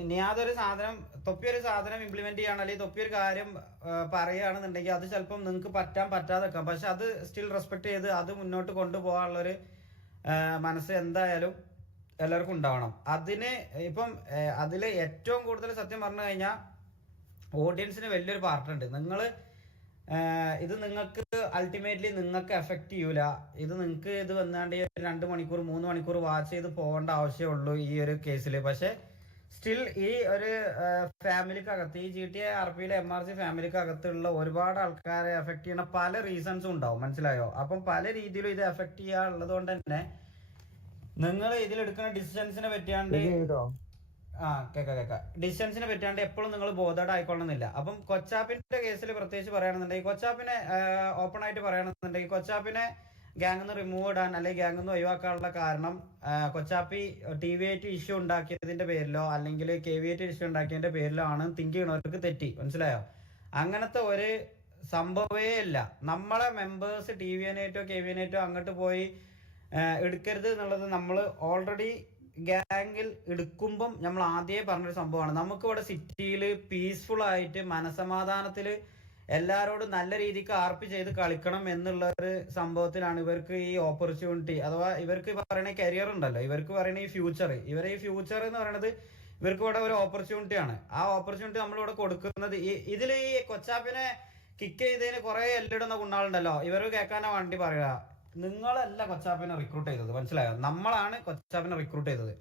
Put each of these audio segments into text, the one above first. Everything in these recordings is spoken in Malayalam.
ഇനി അതൊരു സാധനം തൊപ്പിയൊരു സാധനം ഇംപ്ലിമെന്റ് ചെയ്യണം, അല്ലെങ്കിൽ തൊപ്പിയൊരു കാര്യം പറയുകയാണെന്നുണ്ടെങ്കിൽ അത് ചിലപ്പം നിങ്ങൾക്ക് പറ്റാതെ വെക്കാം. പക്ഷെ അത് സ്റ്റിൽ റെസ്പെക്ട് ചെയ്ത് അത് മുന്നോട്ട് കൊണ്ടുപോകാനുള്ളൊരു മനസ്സ് എന്തായാലും എല്ലാവർക്കും ഉണ്ടാവണം. അതിന് ഇപ്പം അതിൽ ഏറ്റവും കൂടുതൽ സത്യം പറഞ്ഞു കഴിഞ്ഞാൽ ഓഡിയൻസിന് വലിയൊരു പാർട്ടുണ്ട്. ഇത് നിങ്ങൾക്ക് അൾട്ടിമേറ്റ്ലി നിങ്ങൾക്ക് എഫക്റ്റ് ചെയ്യൂല. ഇത് നിങ്ങൾക്ക് ഇത് വന്നാണ്ട് 2 മണിക്കൂർ 3 മണിക്കൂർ വാച്ച് ചെയ്ത് പോകേണ്ട ആവശ്യമുള്ളൂ ഈ ഒരു കേസിൽ. പക്ഷെ സ്റ്റിൽ ഈ ഒരു ഫാമിലിക്കകത്ത്, ഈ GTA RPയിലെ MRC ഫാമിലിക്കകത്തുള്ള ഒരുപാട് ആൾക്കാരെ എഫക്ട് ചെയ്യുന്ന പല റീസൺസും ഉണ്ടാവും, മനസ്സിലായോ? അപ്പം പല രീതിയിലും ഇത് എഫക്ട് ചെയ്യാനുള്ളത് കൊണ്ട് തന്നെ നിങ്ങൾ ഇതിലെടുക്കുന്ന ഡിസിഷൻസിനെ പറ്റിയാണ്ട് ഡിസ്റ്റൻസിനെ പറ്റാണ്ട് എപ്പോഴും നിങ്ങൾ ബോധേഡ് ആയിക്കൊള്ളുന്നില്ല. അപ്പം കൊച്ചാപ്പിന്റെ കേസിൽ പ്രത്യേകിച്ച് പറയുകയാണെന്നുണ്ടെങ്കിൽ, കൊച്ചാപ്പിനെ ഓപ്പൺ ആയിട്ട് പറയുകയാണെന്നുണ്ടെങ്കിൽ, കൊച്ചാപ്പിനെ ഗ്യാങ്ങിൽ നിന്ന് റിമൂവ് ഇടാൻ അല്ലെങ്കിൽ ഗ്യാങ്ങിൽ നിന്ന് ഒഴിവാക്കാനുള്ള കാരണം കൊച്ചാപ്പി TV8 ഇഷ്യൂ ഉണ്ടാക്കിയതിന്റെ പേരിലോ അല്ലെങ്കിൽ KV8 ഇഷ്യൂ ഉണ്ടാക്കിയതിന്റെ പേരിലോ ആണ് തിങ്ക് ചെയ്യണവർക്ക് തെറ്റി, മനസ്സിലായോ? അങ്ങനത്തെ ഒരു സംഭവമേ ഇല്ല. നമ്മളെ മെമ്പേഴ്സ് TV8 KV8 അങ്ങോട്ട് പോയി എടുക്കരുത് എന്നുള്ളത് നമ്മൾ ഓൾറെഡി ഗ്യാങ്ങിൽ എടുക്കുമ്പം നമ്മൾ ആദ്യമേ പറഞ്ഞൊരു സംഭവമാണ്. നമുക്കിവിടെ സിറ്റിയിൽ പീസ്ഫുൾ ആയിട്ട് മനസമാധാനത്തിൽ എല്ലാവരോടും നല്ല രീതിക്ക് ആർപ്പി ചെയ്ത് കളിക്കണം എന്നുള്ള ഒരു സംഭവത്തിലാണ് ഇവർക്ക് ഈ ഓപ്പർച്യൂണിറ്റി, അഥവാ ഇവർക്ക് പറയുന്ന കരിയർ ഉണ്ടല്ലോ, ഇവർക്ക് പറയുന്ന ഈ ഫ്യൂച്ചർ എന്ന് പറയുന്നത് ഇവർക്ക് ഇവിടെ ഒരു ഓപ്പർച്യൂണിറ്റിയാണ്. ആ ഓപ്പർച്യൂണിറ്റി നമ്മളിവിടെ കൊടുക്കുന്നത് ഇതിൽ ഈ കൊച്ചാപ്പിനെ കിക്ക് ചെയ്തതിന് കുറെ എല്ലിടുന്ന കുണ്ണാളുണ്ടല്ലോ, ഇവർ കേൾക്കാനാ വേണ്ടി പറയുക. നിങ്ങളല്ല കൊച്ചാപ്പിനെ റിക്രൂട്ട് ചെയ്തത്, മനസ്സിലായോ? നമ്മളാണ് കൊച്ചാപ്പിനെ റിക്രൂട്ട് ചെയ്തത്.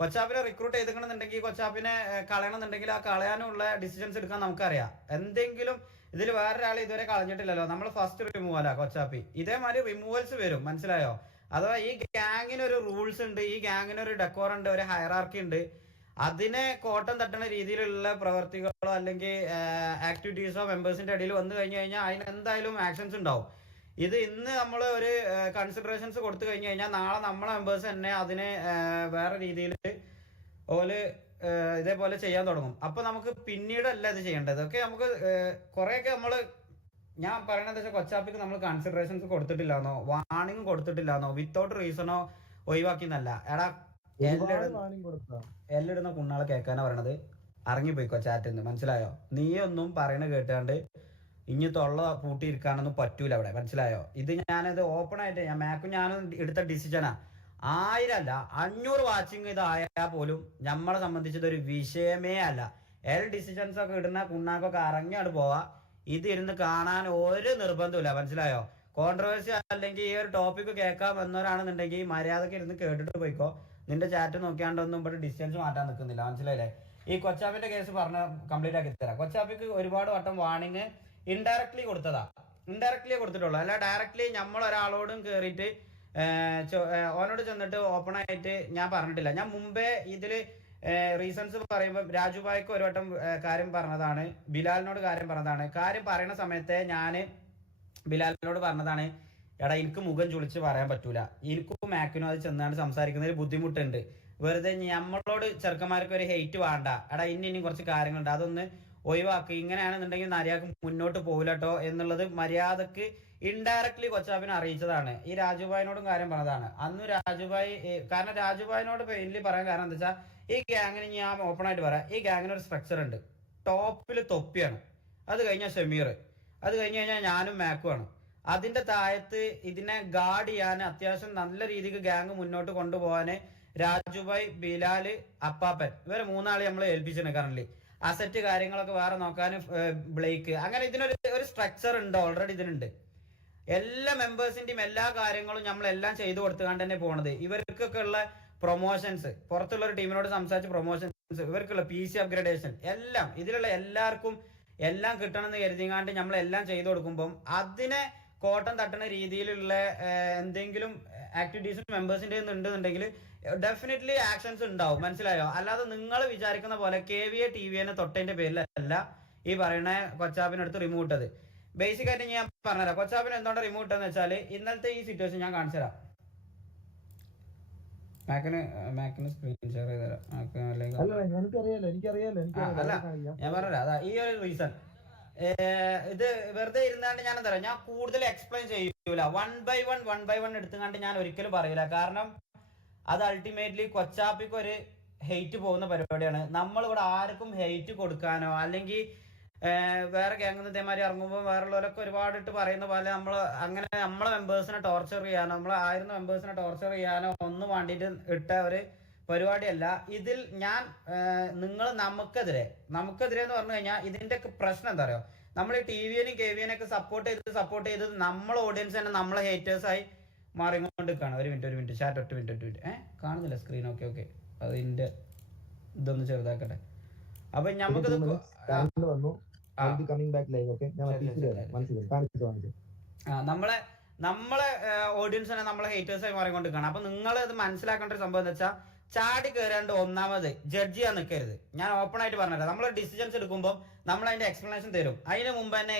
കൊച്ചാപ്പിനെ റിക്രൂട്ട് ചെയ്തിട്ടുണ്ടെങ്കിൽ കൊച്ചാപ്പിനെ കളയണമെന്നുണ്ടെങ്കിൽ ആ കളയാനുള്ള ഡിസിഷൻസ് എടുക്കാൻ നമുക്കറിയാം. എന്തെങ്കിലും ഇതിൽ വേറൊരാൾ ഇതുവരെ കളഞ്ഞിട്ടില്ലല്ലോ. നമ്മൾ ഫസ്റ്റ് റിമൂവ് അല്ല കൊച്ചാപ്പി. ഇതേമാതിരി റിമൂവൽസ് വരും, മനസ്സിലായോ? അഥവാ ഈ ഗ്യാങ്ങിന് ഒരു റൂൾസ് ഉണ്ട്, ഈ ഗ്യാങ്ങിന് ഒരു ഡെക്കോർ ഉണ്ട്, ഒരു ഹയറാർക്കി ഉണ്ട്. അതിനെ കോട്ടം തട്ടുന്ന രീതിയിലുള്ള പ്രവർത്തികളോ അല്ലെങ്കിൽ ആക്ടിവിറ്റീസോ മെമ്പേഴ്സിന്റെ ഇടയിൽ വന്നു കഴിഞ്ഞു കഴിഞ്ഞാൽ അതിന് എന്തായാലും ആക്ഷൻസ് ഉണ്ടാവും. ഇത് ഇന്ന് നമ്മൾ ഒരു കൺസിഡറേഷൻസ് കൊടുത്തു കഴിഞ്ഞു കഴിഞ്ഞാൽ നാളെ നമ്മളെ മെമ്പേഴ്സ് തന്നെ അതിനെ വേറെ രീതിയിൽ ഇതേപോലെ ചെയ്യാൻ തുടങ്ങും. അപ്പൊ നമുക്ക് പിന്നീടല്ല ഇത് ചെയ്യേണ്ടത്. ഓക്കെ, നമുക്ക് കുറെയൊക്കെ ഞാൻ പറയണത് എന്താ വെച്ചാൽ, കൊച്ചാപ്പിക്ക് നമ്മൾ കൺസിഡറേഷൻസ് കൊടുത്തിട്ടില്ലാന്നോ വാണിംഗ് കൊടുത്തിട്ടില്ലാന്നോ വിത്തൗട്ട് റീസണോ ഒഴിവാക്കിന്നല്ല. എടാ എല്ലിടുന്ന കുണ്ണാളെ കേൾക്കാനാ പറയണത്. ഇറങ്ങിപ്പോയിക്കോ ചാറ്റിൽ നിന്ന്, മനസ്സിലായോ? നീയൊന്നും പറയണ കേട്ടാണ്ട് ഇനി തൊള്ള പൂട്ടിയിരിക്കാനൊന്നും പറ്റൂല അവിടെ, മനസ്സിലായോ? ഇത് ഞാനത് ഓപ്പൺ ആയിട്ട് ഞാനും എടുത്ത ഡിസിഷനാ. 1000 അല്ല 500 വാച്ചിങ് ഇതായാൽ പോലും നമ്മളെ സംബന്ധിച്ചത് ഒരു വിഷയമേ അല്ല. ഡിസിഷൻസ് ഒക്കെ ഇടുന്ന കുണ്ണാക്കൊക്കെ ഇറങ്ങിയാണ് പോവാ. ഇത് ഇരുന്ന് കാണാൻ ഒരു നിർബന്ധമില്ല, മനസ്സിലായോ? കോൺട്രവേഴ്സി അല്ലെങ്കിൽ ഈ ഒരു ടോപ്പിക് കേൾക്കാൻ വന്നവരാണെന്നുണ്ടെങ്കിൽ മര്യാദക്ക് ഇരുന്ന് കേട്ടിട്ട് പോയിക്കോ. നിന്റെ ചാറ്റ് നോക്കിയാണ്ടൊന്നും ഇവിടെ ഡിസ്റ്റൻസ് മാറ്റാൻ നിൽക്കുന്നില്ല, മനസ്സിലായില്ലേ? ഈ കൊച്ചാപ്പിന്റെ കേസ് പറഞ്ഞ കംപ്ലീറ്റ് ആക്കി തരാം. കൊച്ചാപ്പിക്ക് ഒരുപാട് വട്ടം വാണിങ് ഇൻഡയറക്ട്ലി കൊടുത്തിട്ടുള്ളൂ, അല്ല ഡയറക്ട്ലി നമ്മൾ ഒരാളോടും കയറിയിട്ട് ഓനോട് ചെന്നിട്ട് ഓപ്പൺ ആയിട്ട് ഞാൻ പറഞ്ഞിട്ടില്ല. ഞാൻ മുമ്പേ ഇതില് റീസൺസ് പറയുമ്പോൾ രാജുഭായിക്ക് ഒരു വട്ടം കാര്യം പറഞ്ഞതാണ്, ബിലാലിനോട് കാര്യം പറഞ്ഞതാണ്. കാര്യം പറയുന്ന സമയത്തെ ഞാൻ ബിലാലിനോട് പറഞ്ഞതാണ്, എടാ എനിക്ക് മുഖം ചുളിച്ച് പറയാൻ പറ്റൂല, എനിക്കും മാക്കിനും അത് ചെന്നാണ്ട് സംസാരിക്കുന്നതിൽ ബുദ്ധിമുട്ടുണ്ട്. വെറുതെ നമ്മളോട് ചെറുക്കന്മാർക്ക് ഒരു ഹെയ്റ്റ് വേണ്ട, എടാ ഇനി കുറച്ച് കാര്യങ്ങളുണ്ട്, അതൊന്ന് ഒഴിവാക്കി. ഇങ്ങനെയാണെന്നുണ്ടെങ്കിൽ നരിയാക്ക് മുന്നോട്ട് പോകില്ലട്ടോ എന്നുള്ളത് മര്യാദക്ക് ഇൻഡയറക്ട്ലി കൊച്ചാപ്പിനെ അറിയിച്ചതാണ്. ഈ രാജുഭായിനോടും കാര്യം പറഞ്ഞതാണ്. അന്ന് രാജുഭായി, കാരണം രാജുഭായിനോട് വലിയ പറയാൻ കാരണം എന്താ വെച്ചാൽ, ഈ ഗ്യാങ്ങിന് ഞാൻ ഓപ്പൺ ആയിട്ട് പറയാം, ഈ ഗ്യാങ്ങിന് ഒരു സ്ട്രക്ചർ ഉണ്ട്. ടോപ്പിൽ തൊപ്പിയാണ്, അത് കഴിഞ്ഞാൽ ഷമീർ, അത് കഴിഞ്ഞ് കഴിഞ്ഞാൽ ഞാനും മാക്കുമാണ്. അതിന്റെ താഴത്ത് ഇതിനെ ഗാർഡ് ചെയ്യാൻ അത്യാവശ്യം നല്ല രീതിക്ക് ഗ്യാങ് മുന്നോട്ട് കൊണ്ടുപോകാന് രാജുഭായ്, ബിലാല്, അപ്പാപ്പൻ, ഇവരെ 3 ആളെ നമ്മൾ ഏൽപ്പിച്ചിട്ടുണ്ട്. കറന്റ് അസറ്റ് കാര്യങ്ങളൊക്കെ വേറെ നോക്കാൻ ബ്ലേക്ക്. അങ്ങനെ ഇതിനൊരു സ്ട്രക്ചർ ഉണ്ട്, ഓൾറെഡി ഇതിനുണ്ട്. എല്ലാ മെമ്പേഴ്സിന്റെയും എല്ലാ കാര്യങ്ങളും നമ്മളെല്ലാം ചെയ്തു കൊടുത്തുകൊണ്ട് തന്നെ പോണത്. ഇവർക്കൊക്കെ ഉള്ള പ്രൊമോഷൻസ്, പുറത്തുള്ള ഒരു ടീമിനോട് സംസാരിച്ച് പ്രൊമോഷൻസ്, ഇവർക്കുള്ള PC അപ്ഗ്രഡേഷൻ, എല്ലാം ഇതിലുള്ള എല്ലാവർക്കും എല്ലാം കിട്ടണമെന്ന് കരുതിങ്ങാണ്ട് നമ്മളെല്ലാം ചെയ്തു കൊടുക്കുമ്പം അതിനെ കോട്ടം തട്ടുന്ന രീതിയിലുള്ള എന്തെങ്കിലും ആക്ടിവിറ്റീസ് മെമ്പേഴ്സിന്റെ ഉണ്ടെന്നുണ്ടെങ്കിൽ ഡെഫിനറ്റ്ലി ആക്ഷൻസ് ഉണ്ടാവും, മനസ്സിലായോ? അല്ലാതെ നിങ്ങൾ വിചാരിക്കുന്ന പോലെ KVA TVA തൊട്ടതിന്റെ പേരിലല്ല ഈ പറയുന്ന കൊച്ചാപ്പിനടുത്ത് റിമൂവ് ഇട്ടത്. ബേസിക് ആയിട്ട് ഞാൻ പറഞ്ഞുതരാം കൊച്ചാപ്പിന് എന്തുകൊണ്ട് റിമൂവ് ഇട്ടെന്ന് വെച്ചാൽ, ഇന്നലത്തെ ഈ സിറ്റുവേഷൻ ഞാൻ കാണിച്ചു തരാം. മാക്കിന് സ്ക്രീൻ ഷെയർ ചെയ്തുതരാം. അല്ല ഞാൻ പറഞ്ഞുതരാം, അതാ ഈ ഒരു റീസൺ. ഇത് വെറുതെ ഇരുന്നാണ്ട് ഞാൻ എന്താ പറയാ, ഞാൻ കൂടുതൽ എക്സ്പ്ലെയിൻ ചെയ്യൂല. വൺ ബൈ വൺ എടുത്തുകൊണ്ട് ഞാൻ ഒരിക്കലും പറയൂല. കാരണം അത് അൾട്ടിമേറ്റ്ലി കൊച്ചാപ്പിക്ക് ഒരു ഹെയ്റ്റ് പോകുന്ന പരിപാടിയാണ്. നമ്മളിവിടെ ആർക്കും ഹെയ്റ്റ് കൊടുക്കാനോ അല്ലെങ്കിൽ വേറെ ഗ്യാങ്ങിൽ ഇതേമാതിരി ഇറങ്ങുമ്പോൾ വേറുള്ളവരൊക്കെ ഒരുപാട് ഇട്ട് പറയുന്ന പോലെ നമ്മൾ അങ്ങനെ നമ്മളെ മെമ്പേഴ്സിനെ ടോർച്ചർ ചെയ്യാനോ നമ്മളെ 1000 മെമ്പേഴ്സിനെ ടോർച്ചർ ചെയ്യാനോ ഒന്നും വേണ്ടിയിട്ട് ഇട്ട ഒരു പരിപാടിയല്ല. ഇതിൽ ഞാൻ നിങ്ങൾ നമുക്കെതിരെ എന്ന് പറഞ്ഞു കഴിഞ്ഞാൽ ഇതിന്റെ പ്രശ്നം എന്താ പറയുക, നമ്മൾ ഈ TVNയും KVNയൊക്കെ സപ്പോർട്ട് ചെയ്ത് നമ്മളെ ഓഡിയൻസ് തന്നെ നമ്മളെ ഹേറ്റേഴ്സായി മാറിക്കൊണ്ടിരിക്കുകയാണ്. ഒരു മിനിറ്റ് ചാറ്റ് ഒറ്റ മിനിറ്റ് കാണുന്നില്ല സ്ക്രീൻ. ഓക്കെ അതിന്റെ ഇതൊന്ന് ചെറുതാക്കട്ടെ. അപ്പൊ നമുക്കിത് നമ്മളെ ഓഡിയൻസിനെ നമ്മളെ ഹേറ്റേഴ്സായി മാറിക്കൊണ്ടിരിക്കുകയാണ്. അപ്പൊ നിങ്ങൾ ഇത് മനസ്സിലാക്കേണ്ട ഒരു സംഭവം എന്താ വെച്ചാൽ, ചാടി കയറാണ്ട് ഒന്നാമത് ജഡ്ജ് ചെയ്യാൻ നിൽക്കരുത്. ഞാൻ ഓപ്പൺ ആയിട്ട് പറഞ്ഞുതരാം. നമ്മൾ ഡിസിഷൻസ് എടുക്കുമ്പോൾ നമ്മൾ അതിന്റെ എക്സ്പ്ലനേഷൻ തരും. അതിന് മുമ്പ് തന്നെ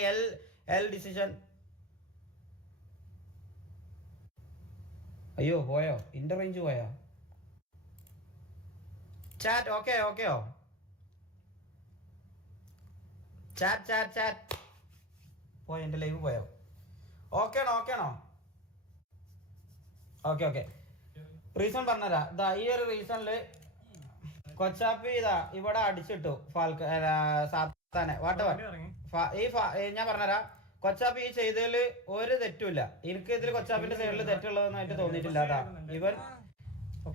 എൽ ഡിസിഷൻ. അയ്യോ പോയോ, ഇന്റർ റേഞ്ച് പോയോ? ചാറ്റ് ഓക്കെയോ? ചാറ്റ് പോയോ? എന്റെ ലൈവ് പോയോ? ഓക്കെയാണോ? ഓക്കെ റീസൺ പറഞ്ഞുതരാ. ഇതാ ഈ ഒരു റീസണില് കൊച്ചാപ്പി ഇതാ ഇവിടെ അടിച്ചിട്ടു സാത്താനെ വാട്ടവർ. ഞാൻ പറഞ്ഞുതരാം, കൊച്ചാപ്പി ഈ ചെയ്തതിൽ ഒരു തെറ്റുമില്ല. എനിക്ക് ഇതിൽ കൊച്ചാപ്പിന്റെ സൈഡിൽ തെറ്റുള്ളതെന്നായിട്ട് തോന്നിയിട്ടില്ല. അതാ ഇവൻ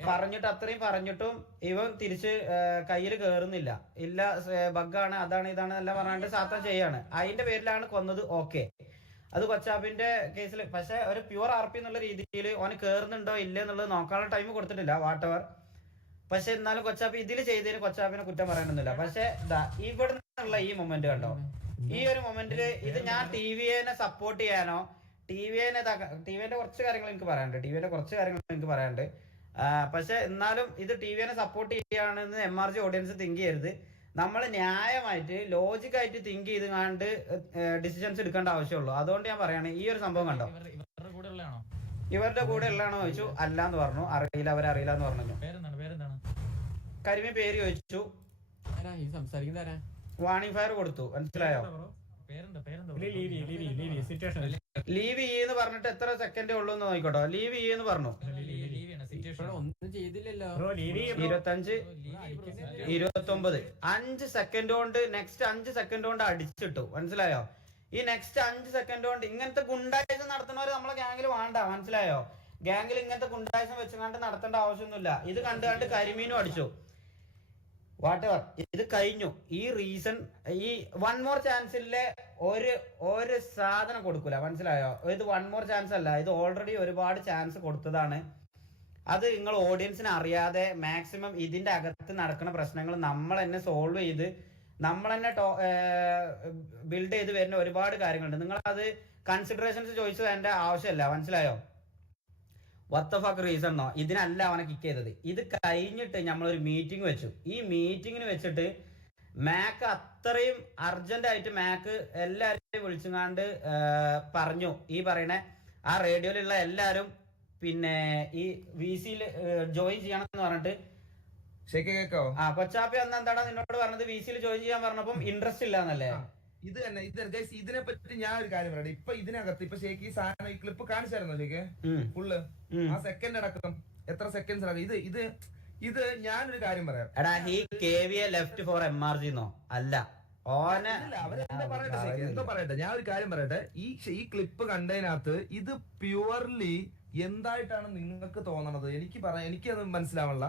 പറഞ്ഞിട്ട് അത്രയും പറഞ്ഞിട്ടും ഇവൻ തിരിച്ച് കയ്യിൽ കയറുന്നില്ല. ഇല്ല ബഗ്ഗാണ് അതാണ് ഇതാണ് എല്ലാം പറഞ്ഞിട്ട് സാത്താൻ ചെയ്യാണ്. അതിന്റെ പേരിലാണ് കൊന്നത്. ഓക്കെ, അത് കൊച്ചാപ്പിന്റെ കേസിൽ. പക്ഷെ ഒരു പ്യുവർ RP എന്നുള്ള രീതിയിൽ ഓന് കയറുന്നുണ്ടോ ഇല്ല എന്നുള്ളത് നോക്കാനുള്ള ടൈം കൊടുത്തിട്ടില്ല വാട്ടവർ. പക്ഷെ എന്നാലും കൊച്ചാപ്പി ഇതിൽ ചെയ്തതിന് കൊച്ചാപ്പിനെ കുറ്റം പറയാനൊന്നുമില്ല. പക്ഷെ ഇവിടെ നിന്നുള്ള ഈ മൊമെന്റ് കണ്ടോ, ഈ ഒരു മൊമെന്റിൽ ഇത് ഞാൻ TVNയെ സപ്പോർട്ട് ചെയ്യാനോ TVNന്റെ കുറച്ച് കാര്യങ്ങൾ എനിക്ക് പറയാനുണ്ട്. പക്ഷെ എന്നാലും ഇത് TVNയെ സപ്പോർട്ട് ചെയ്യാണെന്ന് MRG ഓഡിയൻസ് തിങ്ക് ചെയ്യരുത്. നമ്മൾ ന്യായമായിട്ട് ലോജിക്കായിട്ട് തിങ്ക് ചെയ്ത് കണ്ട് ഡിസിഷൻസ് എടുക്കേണ്ട ആവശ്യമുള്ളൂ. അതുകൊണ്ട് ഞാൻ പറയാണ്, ഈ ഒരു സംഭവം കണ്ടോ, ഇവരുടെ കൂടെ ഉള്ളതാണോ ചോദിച്ചു. അല്ലാന്ന് പറഞ്ഞു. അവരറിയില്ല എന്ന് പറഞ്ഞു. കരിമീൻ പേര് ചോദിച്ചു, വാണിംഗ് ഫയർ കൊടുത്തു. മനസ്സിലായോ? ലീവ് എന്ന് പറഞ്ഞിട്ട് എത്ര സെക്കൻഡേ ഉള്ളൂ എന്ന് നോക്കിക്കോട്ടോ. ലീവ് എന്ന് പറഞ്ഞു 25 29 5 സെക്കൻഡ് കൊണ്ട് നെക്സ്റ്റ് 5 സെക്കൻഡ് കൊണ്ട് അടിച്ചിട്ടു. മനസ്സിലായോ? ഈ നെക്സ്റ്റ് 5 സെക്കൻഡ് കൊണ്ട് ഇങ്ങനത്തെ ഗുണ്ടായിസം നടത്തുന്നവർ നമ്മളെ ഗ്യാങ്ങിൽ വേണ്ട. മനസ്സിലായോ? ഗ്യാങ്ങിൽ ഇങ്ങനത്തെ ഗുണ്ടായിസം വെച്ചുകൊണ്ട് നടത്തേണ്ട ആവശ്യമൊന്നുമില്ല. ഇത് കണ്ട് കരിമീനും അടിച്ചു. വാട്ടവർ ഇത് കഴിഞ്ഞു. ഈ റീസൺ ഈ വൺ മോർ ചാൻസിലെ ഒരു സാധനം കൊടുക്കൂല. മനസ്സിലായോ? ഇത് വൺ മോർ ചാൻസ് അല്ല, ഇത് ഓൾറെഡി ഒരുപാട് ചാൻസ് കൊടുത്തതാണ്. അത് നിങ്ങൾ ഓഡിയൻസിന് അറിയാതെ മാക്സിമം ഇതിന്റെ അകത്ത് നടക്കുന്ന പ്രശ്നങ്ങൾ നമ്മൾ തന്നെ സോൾവ് ചെയ്ത് നമ്മൾ തന്നെ ബിൽഡ് ചെയ്ത് വരുന്ന ഒരുപാട് കാര്യങ്ങളുണ്ട്. നിങ്ങൾ അത് കൺസിഡറേഷൻസ് ചോദിച്ചു വേണ്ട ആവശ്യമില്ല. മനസ്സിലായോ? വാട്ട് ദ ഫക്ക് റീസൺ എന്നോ ഇതിനല്ല അവനെ കിക്ക് ചെയ്തത്. ഇത് കഴിഞ്ഞിട്ട് നമ്മളൊരു മീറ്റിംഗ് വെച്ചു. ഈ മീറ്റിങ്ങിന് വെച്ചിട്ട് മാക്ക് അത്രയും അർജന്റ് ആയിട്ട് മാക്ക് എല്ലാവരെയും വിളിച്ചുങ്ങാണ്ട് പറഞ്ഞു, ഈ പറയണ ആ റേഡിയോയിലുള്ള എല്ലാവരും പിന്നെ ഈ VCയിൽ ജോയിൻ ചെയ്യണം എന്ന് പറഞ്ഞിട്ട്. കൊച്ചാപ്പി അന്ന് എന്താണ് നിന്നോട് പറഞ്ഞത്? VCയിൽ ജോയിൻ ചെയ്യാൻ പറഞ്ഞപ്പം ഇൻട്രസ്റ്റ് ഇല്ല എന്നല്ലേ? ഇത് തന്നെ ഇതിനെ പറ്റി ഞാൻ ഒരു കാര്യം പറയട്ടെ. ഇപ്പൊ ഇതിനകത്ത് ഇപ്പൊ ഷേക്ക് ഈ സാധനം ഈ ക്ലിപ്പ് കാണിച്ചായിരുന്നോ ഷേക്ക് ഫുള്ള് ആ സെക്കൻഡ് അടക്കം എത്ര സെക്കൻഡ്സ് ഇത് ഞാനൊരു കാര്യം പറയാം. എടാ ഈ KVA ലെഫ്റ്റ് ഫോർ MRG എന്നോ അല്ല എന്തോ പറയട്ടെ. ഞാൻ ഒരു കാര്യം പറയട്ടെ. ഈ ക്ലിപ്പ് കണ്ടതിനകത്ത് ഇത് പ്യുവർലി എന്തായിട്ടാണ് നിങ്ങൾക്ക് തോന്നണത്? എനിക്കത് മനസ്സിലാവണില്ല.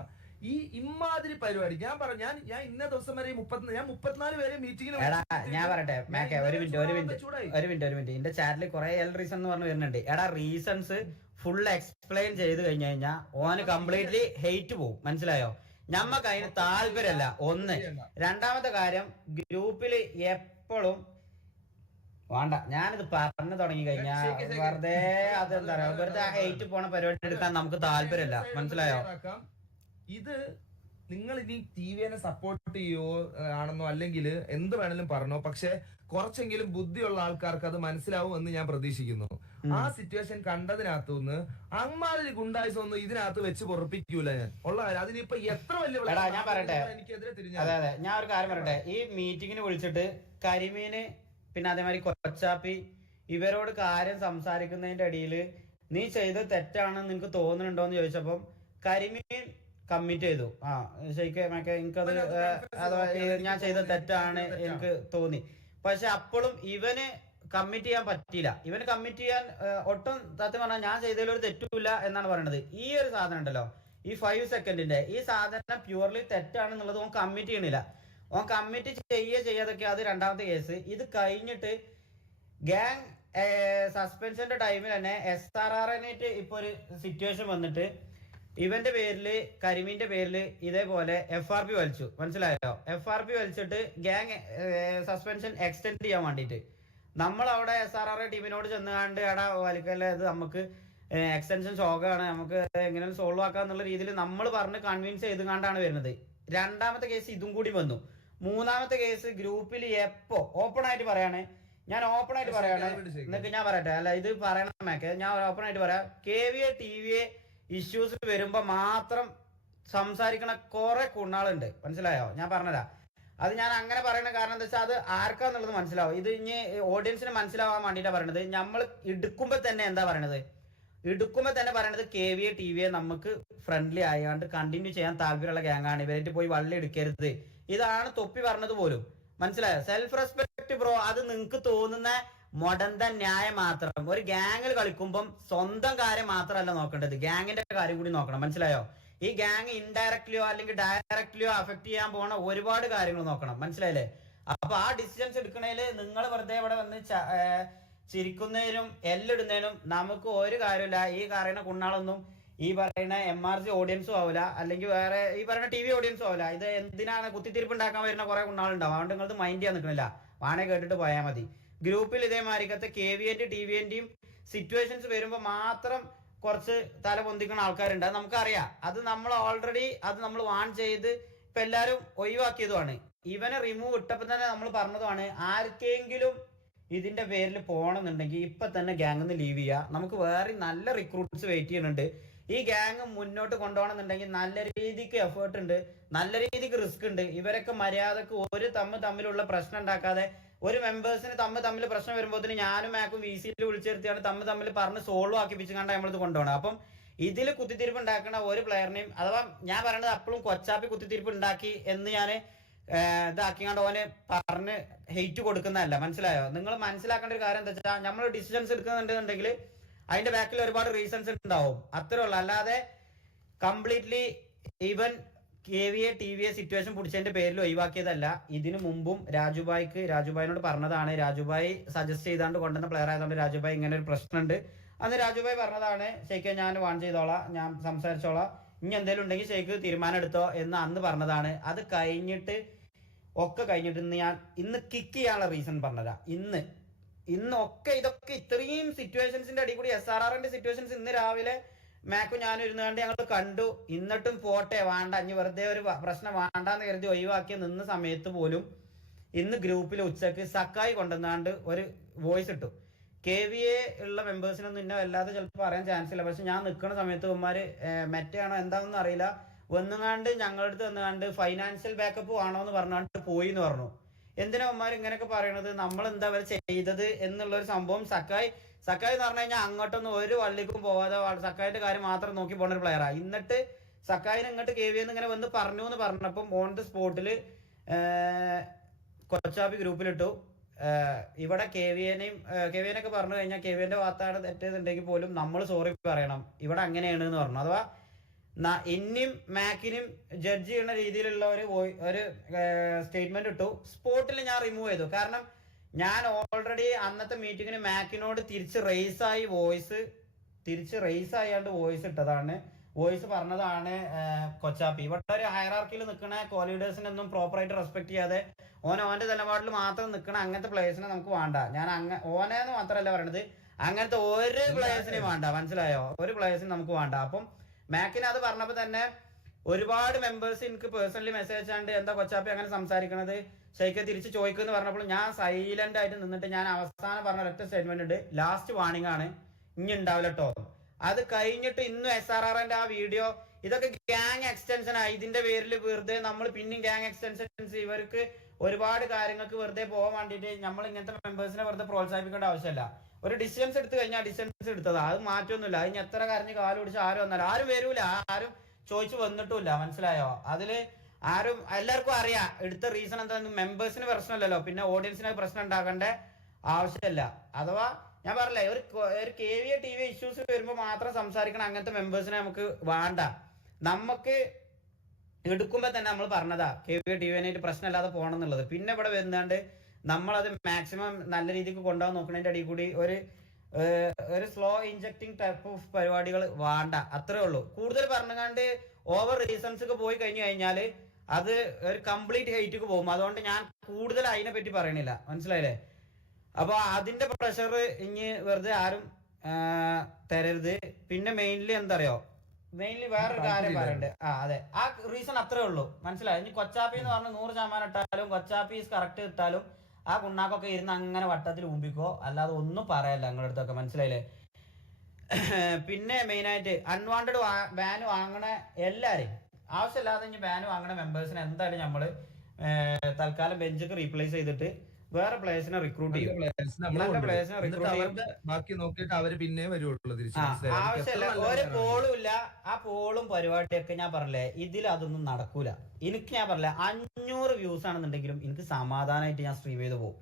ഈ ഇമാതിരി പരിപാടി ഞാൻ ഇന്ന ദിവസം വരെ 34 പേരെ മീറ്റിംഗിൽ ഞാൻ പറയട്ടെ ഒരു മിനിറ്റ് എന്റെ ചാറ്റിൽ കുറെ റീസൺ എന്ന് പറഞ്ഞു വരുന്നുണ്ട്. എടാ റീസൺസ് ഫുൾ എക്സ്പ്ലെയിൻ ചെയ്ത് കഴിഞ്ഞു കഴിഞ്ഞാൽ ഓന് കംപ്ലീറ്റ്ലി ഹെയ്റ്റ് പോകും. മനസ്സിലായോ? ഞമ്മക്ക് അതിന് താല്പര്യമല്ല. ഒന്ന്. രണ്ടാമത്തെ കാര്യം, ഗ്രൂപ്പിൽ എപ്പോഴും വേണ്ട. ഞാനിത് പറഞ്ഞു തുടങ്ങി കഴിഞ്ഞാൽ വെറുതെ അതെന്താ പറയാ, വെറുതെ ഹെയ്റ്റ് പോണ പരിപാടി എടുക്കാൻ നമുക്ക് താല്പര്യമില്ല. മനസ്സിലായോ? ഇത് നിങ്ങൾ ഇനി TVNയെ സപ്പോർട്ട് ചെയ്യോ ആണെന്നോ അല്ലെങ്കിൽ എന്ത് വേണേലും പറഞ്ഞോ, പക്ഷെ കുറച്ചെങ്കിലും ബുദ്ധിയുള്ള ആൾക്കാർക്ക് അത് മനസ്സിലാവും എന്ന് ഞാൻ പ്രതീക്ഷിക്കുന്നു. ആ സിറ്റുവേഷൻ കണ്ടതിനകത്തുനിന്ന് അമ്മാതിരി ഗുണ്ടായിസം ഒന്നും ഇതിനകത്ത് വെച്ച് പൊറപ്പിക്കൂല ഞാൻ ഉള്ള കാര്യം. അതിനിപ്പോ എത്ര വലിയ ഞാൻ പറയട്ടെ, അതെ ഞാൻ ഒരു കാര്യം പറയട്ടെ. ഈ മീറ്റിങ്ങിന് വിളിച്ചിട്ട് കരിമീന് പിന്നെ അതേമാതിരി കൊച്ചാപ്പി ഇവരോട് കാര്യം സംസാരിക്കുന്നതിന്റെ അടിയിൽ നീ ചെയ്തത് തെറ്റാണെന്ന് നിനക്ക് തോന്നുന്നുണ്ടോന്ന് ചോദിച്ചപ്പം കമ്മിറ്റ് ചെയ്തു. ശരിക്കും എനിക്കത് അഥവാ ഞാൻ ചെയ്ത തെറ്റാണ് എനിക്ക് തോന്നി. പക്ഷെ അപ്പോഴും ഇവന് കമ്മിറ്റ് ചെയ്യാൻ പറ്റിയില്ല. ഇവന് കമ്മിറ്റ് ചെയ്യാൻ ഒട്ടും സത്യം പറഞ്ഞാൽ ഞാൻ ചെയ്തതിൽ ഒരു തെറ്റുമില്ല എന്നാണ് പറയുന്നത്. ഈ ഒരു സാധനം ഉണ്ടല്ലോ, ഈ 5 സെക്കൻഡിന്റെ ഈ സാധനം പ്യൂർലി തെറ്റാണെന്നുള്ളത് ഓൻ കമ്മിറ്റ് ചെയ്യണില്ല. ഓൻ കമ്മിറ്റ് ചെയ്യാതൊക്കെ അത് രണ്ടാമത്തെ കേസ്. ഇത് കഴിഞ്ഞിട്ട് ഗ്യാങ് സസ്പെൻഷന്റെ ടൈമിൽ തന്നെ SRRനായിട്ട് ഇപ്പൊ ഒരു സിറ്റുവേഷൻ വന്നിട്ട് ഇവന്റെ പേരില് കരിമീന്റെ പേരില് ഇതേപോലെ FRP വലിച്ചു. മനസ്സിലായോ? FRP വലിച്ചിട്ട് ഗ്യാങ് സസ്പെൻഷൻ എക്സ്റ്റെൻഡ് ചെയ്യാൻ വേണ്ടിയിട്ട് നമ്മളവിടെ SRR ടീമിനോട് ചെന്നുകാണ്ട് എടാ വലിക്കല്ലേ, ഇത് നമുക്ക് എക്സ്റ്റൻഷൻ ശോകമാണ്, നമുക്ക് എങ്ങനെയും സോൾവ് ആക്കാം എന്നുള്ള രീതിയിൽ നമ്മൾ പറഞ്ഞ് കൺവിൻസ് ചെയ്ത് കണ്ടാണ് വരുന്നത്. രണ്ടാമത്തെ കേസ് ഇതും കൂടി വന്നു. മൂന്നാമത്തെ കേസ് ഗ്രൂപ്പിൽ എപ്പോ ഓപ്പൺ ആയിട്ട് പറയാണ്, ഞാൻ ഓപ്പൺ ആയിട്ട് പറയാണ്, എന്നൊക്കെ ഞാൻ പറയട്ടെ, അല്ല ഇത് പറയണം മേക്കെ, ഞാൻ ഓപ്പൺ ആയിട്ട് പറയാം. KVA TVA ഇഷ്യൂസ് വരുമ്പോ മാത്രം സംസാരിക്കണ കുറെ കുണ്ണാളുണ്ട്. മനസ്സിലായോ? ഞാൻ പറഞ്ഞതാ. അത് ഞാൻ അങ്ങനെ പറയുന്ന കാരണം എന്താ വെച്ചാൽ അത് ആർക്കാന്നുള്ളത് മനസ്സിലാവും. ഇത് ഇനി ഓഡിയൻസിന് മനസ്സിലാവാൻ വേണ്ടിയിട്ടാണ് പറയണത്. നമ്മൾ എടുക്കുമ്പോ തന്നെ എന്താ പറയണത്, എടുക്കുമ്പോ തന്നെ പറയണത് KVA TVA നമുക്ക് ഫ്രണ്ട്ലി ആയാണ്ട് കണ്ടിന്യൂ ചെയ്യാൻ താല്പര്യമുള്ള ഗ്യാങ്ങാണ്, ഇവരായിട്ട് പോയി വള്ളി എടുക്കരുത്. ഇതാണ് തൊപ്പി പറഞ്ഞത് പോലും. മനസ്സിലായോ? സെൽഫ് റെസ്പെക്ട് ബ്രോ, അത് നിങ്ങൾക്ക് തോന്നുന്ന മൊടന്ത ന്യായം മാത്രം. ഒരു ഗ്യാങ്ങിൽ കളിക്കുമ്പം സ്വന്തം കാര്യം മാത്രമല്ല നോക്കേണ്ടത്, ഗ്യാങ്ങിന്റെ കാര്യം കൂടി നോക്കണം. മനസ്സിലായോ? ഈ ഗ്യാങ് ഇൻഡയറക്ട്ലിയോ അല്ലെങ്കിൽ ഡയറക്ട്ലിയോ അഫക്ട് ചെയ്യാൻ പോണ ഒരുപാട് കാര്യങ്ങൾ നോക്കണം. മനസ്സിലായില്ലേ? അപ്പൊ ആ ഡിസിഷൻസ് എടുക്കണേല് നിങ്ങൾ വെറുതെ ഇവിടെ വന്ന് ചിരിക്കുന്നതിനും എല്ലിടുന്നതിനും നമുക്ക് ഒരു കാര്യമില്ല. ഈ പറയുന്ന കുണ്ണാളൊന്നും ഈ പറയുന്ന MRG ഓഡിയൻസും ആവില്ല, അല്ലെങ്കിൽ വേറെ ഈ പറയുന്ന TV ഓഡിയൻസും ആവില്ല. ഇത് എന്തിനാണ് കുത്തിത്തിരിപ്പ് ഉണ്ടാക്കാൻ വരുന്ന കുറെ കുണ്ണാളുണ്ടാവും. അതുകൊണ്ട് നിങ്ങൾക്ക് മൈൻഡ് ചെയ്യാൻ നിൽക്കുന്നില്ല, വാണേ കേട്ടിട്ട് പോയാൽ മതി. ഗ്രൂപ്പിൽ ഇതേമാതിരിക്കത്തെ KVAന്റെയും TVAന്റെയും സിറ്റുവേഷൻസ് വരുമ്പോൾ മാത്രം കുറച്ച് തല പൊന്തിക്കുന്ന ആൾക്കാരുണ്ട്. അത് നമുക്കറിയാം. അത് നമ്മൾ ഓൾറെഡി നമ്മൾ വാൺ ചെയ്ത് ഇപ്പൊ എല്ലാരും ഒഴിവാക്കിയതുമാണ്. ഇവനെ റിമൂവ് ഇട്ടപ്പോൾ തന്നെ നമ്മൾ പറഞ്ഞതുമാണ്, ആർക്കെങ്കിലും ഇതിന്റെ പേരിൽ പോകണമെന്നുണ്ടെങ്കിൽ ഇപ്പൊ തന്നെ ഗ്യാങ്ങിൽ നിന്ന് ലീവ് ചെയ്യുക. നമുക്ക് വേറെ നല്ല റിക്രൂട്ട്സ് വെയിറ്റ് ചെയ്യുന്നുണ്ട്. ഈ ഗ്യാങ് മുന്നോട്ട് കൊണ്ടുപോകണമെന്നുണ്ടെങ്കിൽ നല്ല രീതിക്ക് എഫേർട്ട് ഉണ്ട്, നല്ല രീതിക്ക് റിസ്ക് ഉണ്ട്. ഇവരൊക്കെ മര്യാദക്ക് ഒരു തമ്മിലുള്ള പ്രശ്നം ഉണ്ടാക്കാതെ, ഒരു മെമ്പേഴ്സിന് തമ്മിൽ പ്രശ്നം വരുമ്പോൾ ഞാനും മാക്കും VCയിൽ വിളിച്ചെടുത്തിയാണ് തമ്മിൽ പറഞ്ഞ് സോൾവ് ആക്കിപ്പിച്ചുകൊണ്ടാണ് നമ്മളിത് കൊണ്ടുപോകണം. അപ്പം ഇതിൽ കുത്തിത്തിരിപ്പ് ഉണ്ടാക്കുന്ന ഒരു പ്ലെയറിനെയും, അഥവാ ഞാൻ പറയുന്നത് അപ്പോഴും കൊച്ചാപ്പി കുത്തിത്തിരിപ്പ് ഉണ്ടാക്കി എന്ന് ഞാൻ ഇതാക്കിയാണ്ട് ഓന് പറഞ്ഞ് ഹെയ്റ്റ് കൊടുക്കുന്നതല്ല. മനസ്സിലായോ? നിങ്ങൾ മനസ്സിലാക്കേണ്ട ഒരു കാര്യം എന്താ വെച്ചാൽ, നമ്മൾ ഡിസിഷൻസ് എടുക്കുന്നുണ്ടെന്നുണ്ടെങ്കിൽ അതിന്റെ ബാക്കിൽ ഒരുപാട് റീസൺസ് ഉണ്ടാവും, അത്രേ ഉള്ളൂ. അല്ലാതെ completely even KVA TVA situation പിടിച്ചതിന്റെ പേരിൽ ഒഴിവാക്കിയതല്ല. ഇതിനു മുമ്പും രാജുഭായിനോട് പറഞ്ഞതാണ്, രാജുഭായി സജസ്റ്റ് ചെയ്താണ്ട് കൊണ്ടുവന്ന പ്ലെയർ ആയതുകൊണ്ട് രാജുഭായി ഇങ്ങനെ ഒരു പ്രശ്നമുണ്ട്, അന്ന് രാജുഭായി പറഞ്ഞതാണ് ഷെയ്ഖെ ഞാൻ വാൺ ചെയ്തോളാം, ഞാൻ സംസാരിച്ചോളാം, ഇനി എന്തെങ്കിലും ഉണ്ടെങ്കിൽ ഷെയ്ഖ് തീരുമാനം എടുത്തോ എന്ന് അന്ന് പറഞ്ഞതാണ്. അത് കഴിഞ്ഞിട്ട് ഇന്ന് കിക്ക് ചെയ്യാനുള്ള റീസൺ പറഞ്ഞതാ. ഇന്നൊക്കെ ഇതൊക്കെ ഇത്രയും സിറ്റുവേഷൻസിന്റെ അടി കൂടി SRRന്റെ സിറ്റുവേഷൻസ് ഇന്ന് രാവിലെ മാക്കും ഞാനും ഇരുന്നുകൊണ്ട് ഞങ്ങൾ കണ്ടു. എന്നിട്ടും പോട്ടെ, വേണ്ട, ഇനി വെറുതെ ഒരു പ്രശ്നം വേണ്ടാന്ന് കരുതി ഒഴിവാക്കിയ നിന്ന സമയത്ത് പോലും ഇന്ന് ഗ്രൂപ്പിൽ ഉച്ചക്ക് സക്കായി കൊണ്ടുവന്നാണ്ട് ഒരു വോയിസ് ഇട്ടു. KVA ഉള്ള മെമ്പേഴ്സിനൊന്നും ഇന്ന വല്ലാതെ ചിലപ്പോൾ പറയാൻ ചാൻസ് ഇല്ല. പക്ഷെ ഞാൻ നിൽക്കുന്ന സമയത്ത് ഉമ്മാര് മെറ്റയാണോ എന്താണെന്ന് അറിയില്ല, വന്നുകാണ്ട് ഞങ്ങളുടെ അടുത്ത് വന്നുകാണ്ട് ഫൈനാൻഷ്യൽ ബാക്കപ്പ് ആണോ എന്ന് പറഞ്ഞാണ്ട് പോയി എന്ന് പറഞ്ഞു. എന്തിനാ ഉമ്മാർ ഇങ്ങനെയൊക്കെ പറയണത്, നമ്മൾ എന്താ അവർ ചെയ്തത് എന്നുള്ളൊരു സംഭവം. സക്കായി എന്ന് പറഞ്ഞു കഴിഞ്ഞാൽ അങ്ങോട്ടൊന്നും ഒരു വള്ളിക്കും പോവാതെ സക്കായിന്റെ കാര്യം മാത്രം നോക്കി പോകുന്ന ഒരു പ്ലെയറാണ്. എന്നിട്ട് സക്കായിന് ഇങ്ങോട്ട് KVA ഇങ്ങനെ വന്ന് പറഞ്ഞു എന്ന് പറഞ്ഞപ്പം ഓൺ ദി സ്പോട്ടില് കൊച്ചാപ്പി ഗ്രൂപ്പിലിട്ടു, ഇവിടെ KVAനൊക്കെ പറഞ്ഞു കഴിഞ്ഞാൽ KVAന്റെ ഭാഗത്താണ് തെറ്റെന്നുണ്ടെങ്കിൽ പോലും നമ്മൾ സോറി പറയണം, ഇവിടെ അങ്ങനെയാണ് എന്ന് പറഞ്ഞു. അഥവാ ഇനിയും മാക്കിനും ജഡ്ജ് ചെയ്യുന്ന രീതിയിലുള്ള ഒരു സ്റ്റേറ്റ്മെന്റ് ഇട്ടു. സ്പോട്ടിൽ ഞാൻ റിമൂവ് ചെയ്തു. കാരണം ഞാൻ ഓൾറെഡി അന്നത്തെ മീറ്റിങ്ങിന് മാക്കിനോട് തിരിച്ച് റേസ് ആയാണ്ട് വോയിസ് ഇട്ടതാണ്. വോയിസ് പറഞ്ഞതാണ് കൊച്ചാപ്പി, ഇവിടെ ഒരു ഹയറാർക്കിയിൽ നിൽക്കുന്ന കോലീഡേഴ്സിനൊന്നും പ്രോപ്പറായിട്ട് റെസ്പെക്ട് ചെയ്യാതെ ഓന്റെ നിലപാടിൽ മാത്രം നിൽക്കണ അങ്ങനത്തെ പ്ലേയേഴ്സിനെ നമുക്ക് വേണ്ട. ഞാൻ ഓനെന്ന് മാത്രമല്ല പറയണത്, അങ്ങനത്തെ ഒരു പ്ലേയേഴ്സിനെയും വേണ്ട. മനസ്സിലായോ? ഒരു പ്ലേയേഴ്സിനും നമുക്ക് വേണ്ട. അപ്പം മാക്കിന് അത് പറഞ്ഞപ്പോൾ തന്നെ ഒരുപാട് മെമ്പേഴ്സ് എനിക്ക് പേഴ്സണലി മെസ്സേജ് അയച്ചാണ്ട് എന്താ കൊച്ചാപ്പി അങ്ങനെ സംസാരിക്കണത്, ഷെയ്ഖ് തിരിച്ച് ചോദിക്കുമെന്ന് പറഞ്ഞപ്പോൾ ഞാൻ സൈലന്റ് ആയിട്ട് നിന്നിട്ട് ഞാൻ അവസാനം പറഞ്ഞ ഒരൊറ്റ സ്റ്റേറ്റ്മെന്റ് ഉണ്ട്, ലാസ്റ്റ് വാണിംഗ് ആണ്, ഇനി ഉണ്ടാവില്ല കേട്ടോ. അത് കഴിഞ്ഞിട്ട് ഇന്നും SRRന്റെ ആ വീഡിയോ, ഇതൊക്കെ ഗ്യാങ് എക്സ്റ്റൻഷൻ ആയി. ഇതിന്റെ പേരിൽ വെറുതെ നമ്മൾ പിന്നെയും ഗ്യാങ് എക്സ്റ്റൻഷൻസ്, ഇവർക്ക് ഒരുപാട് കാര്യങ്ങൾക്ക് വെറുതെ പോകാൻ വേണ്ടിയിട്ട് നമ്മൾ ഇങ്ങനത്തെ മെമ്പേഴ്സിനെ വെറുതെ പ്രോത്സാഹിപ്പിക്കേണ്ട ആവശ്യമില്ല. ഒരു ഡിസിഷൻസ് എടുത്തു കഴിഞ്ഞാൽ ഡിസിഷൻസ് എടുത്തതാ, അത് മാറ്റമൊന്നുമില്ല. അതിന് എത്ര കരഞ്ഞ് കാല് പിടിച്ച് ആരും വന്നാലും ആരും വരൂല, ആരും ചോദിച്ചു വന്നിട്ടുമില്ല, മനസ്സിലായോ? അതില് ആരും എല്ലാവർക്കും അറിയാം എടുത്ത റീസൺ എന്താ. മെമ്പേഴ്സിന് പ്രശ്നമല്ലല്ലോ, പിന്നെ ഓഡിയൻസിന് പ്രശ്നം ഉണ്ടാക്കേണ്ട ആവശ്യമില്ല. അഥവാ ഞാൻ പറഞ്ഞില്ലേ, ഒരു KVA TV ഇഷ്യൂസ് വരുമ്പോൾ മാത്രം സംസാരിക്കണം അങ്ങനത്തെ മെമ്പേഴ്സിനെ നമുക്ക് വേണ്ട. നമുക്ക് എടുക്കുമ്പോൾ തന്നെ നമ്മൾ പറഞ്ഞതാ KVA TV ആയിട്ട് പ്രശ്നമില്ലാതെ പോകണം എന്നുള്ളത്. പിന്നെ ഇവിടെ വരുന്നാണ്ട് നമ്മളത് മാക്സിമം നല്ല രീതിക്ക് കൊണ്ടുപോകാൻ നോക്കുന്നതിന്റെ അടിയിൽ കൂടി ഒരു സ്ലോ ഇൻജക്റ്റിംഗ് ടൈപ്പ് ഓഫ് പരിപാടികൾ വേണ്ട, അത്രേ ഉള്ളൂ. കൂടുതൽ പറഞ്ഞുകൊണ്ട് ഓവർ റീസൺസ് ഒക്കെ പോയി കഴിഞ്ഞു കഴിഞ്ഞാൽ അത് ഒരു കംപ്ലീറ്റ് ഹെയ്റ്റിക്ക് പോകും. അതുകൊണ്ട് ഞാൻ കൂടുതൽ അതിനെ പറ്റി പറയണില്ല, മനസ്സിലായില്ലേ? അപ്പൊ അതിന്റെ പ്രഷർ ഇനി വെറുതെ ആരും തരരുത്. പിന്നെ മെയിൻലി എന്തറിയോ, മെയിൻലി വേറൊരു കാര്യം പറയണ്ടേ. അതെ, ആ റീസൺ അത്രേ ഉള്ളൂ, മനസ്സിലായി? ഇനി കൊച്ചാപ്പി എന്ന് പറഞ്ഞ് 100% ഇട്ടാലും കൊച്ചാപ്പീസ് കറക്റ്റ് ഇട്ടാലും ആ കുണ്ണാക്കൊക്കെ ഇരുന്ന് അങ്ങനെ വട്ടത്തിൽ ഊമ്പിക്കോ, അല്ലാതെ ഒന്നും പറയല്ല നിങ്ങളുടെ അടുത്തൊക്കെ, മനസ്സിലായില്ലേ? പിന്നെ മെയിനായിട്ട് അൺവാണ്ടഡ് ബാൻ വാങ്ങണ എല്ലാരെയും ആവശ്യമില്ലാതെ ഇനി ബാൻ വാങ്ങണ മെമ്പേഴ്സിനെ എന്തായാലും നമ്മള് തൽക്കാലം ബെഞ്ചൊക്കെ റീപ്ലേസ് ചെയ്തിട്ട് വേറെ പ്ലേയേഴ്സിനെ റിക്രൂട്ട് ചെയ്യും. ബാക്കി നോക്കിയിട്ട് അവര് പിന്നെ വരുള്ളൂ. ആവശ്യമില്ല, ഒരു പോളും ഇല്ല. ആ പോളും പരിപാടിയൊക്കെ ഞാൻ പറഞ്ഞില്ലേ, ഇതിൽ അതൊന്നും നടക്കൂല. എനിക്ക് ഞാൻ പറഞ്ഞില്ല, 500 വ്യൂസ് ആണെന്നുണ്ടെങ്കിലും എനിക്ക് സമാധാനമായിട്ട് ഞാൻ സ്ട്രീം ചെയ്ത് പോകും.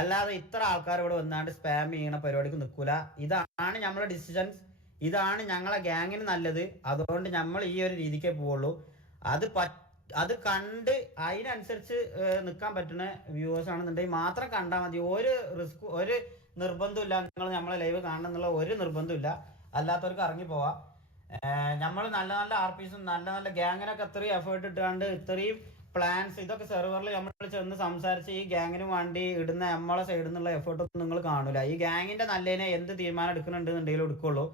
അല്ലാതെ ഇത്ര ആൾക്കാർ ഇവിടെ വന്നാണ്ട് സ്പാം ചെയ്യണ പരിപാടിക്ക് നിൽക്കൂല. ഇതാണ് നമ്മളെ ഡിസിഷൻസ്, ഇതാണ് ഞങ്ങളെ ഗ്യാങ്ങിന് നല്ലത്. അതുകൊണ്ട് നമ്മൾ ഈ ഒരു രീതിക്കേ പോവുള്ളൂ. അത് കണ്ട് അതിനനുസരിച്ച് നിൽക്കാൻ പറ്റുന്ന വ്യൂവേഴ്സ് ആണെന്നുണ്ടെങ്കിൽ മാത്രം കണ്ടാൽ മതി. ഒരു നിർബന്ധമില്ല നിങ്ങൾ നമ്മളെ ലൈവ് കാണണം എന്നുള്ള ഒരു നിർബന്ധമില്ല. അല്ലാത്തവർക്ക് ഇറങ്ങി പോവാം. നമ്മൾ നല്ല നല്ല RPസും നല്ല നല്ല ഗ്യാങ്ങിനൊക്കെ ഇത്രയും എഫേർട്ട് ഇട്ടാണ്ട് ഇത്രയും പ്ലാൻസ് ഇതൊക്കെ സെർവറിൽ നമ്മൾ ചെന്ന് സംസാരിച്ച് ഈ ഗ്യാങ്ങിന് വേണ്ടി ഇടുന്ന നമ്മളെ സൈഡിൽ നിന്നുള്ള എഫേർട്ടൊന്നും നിങ്ങൾ കാണൂല. ഈ ഗ്യാങ്ങിന്റെ നല്ലതിനെ എന്ത് തീരുമാനം എടുക്കുന്നുണ്ടെന്നുണ്ടെങ്കിലും എടുക്കുള്ളൂ.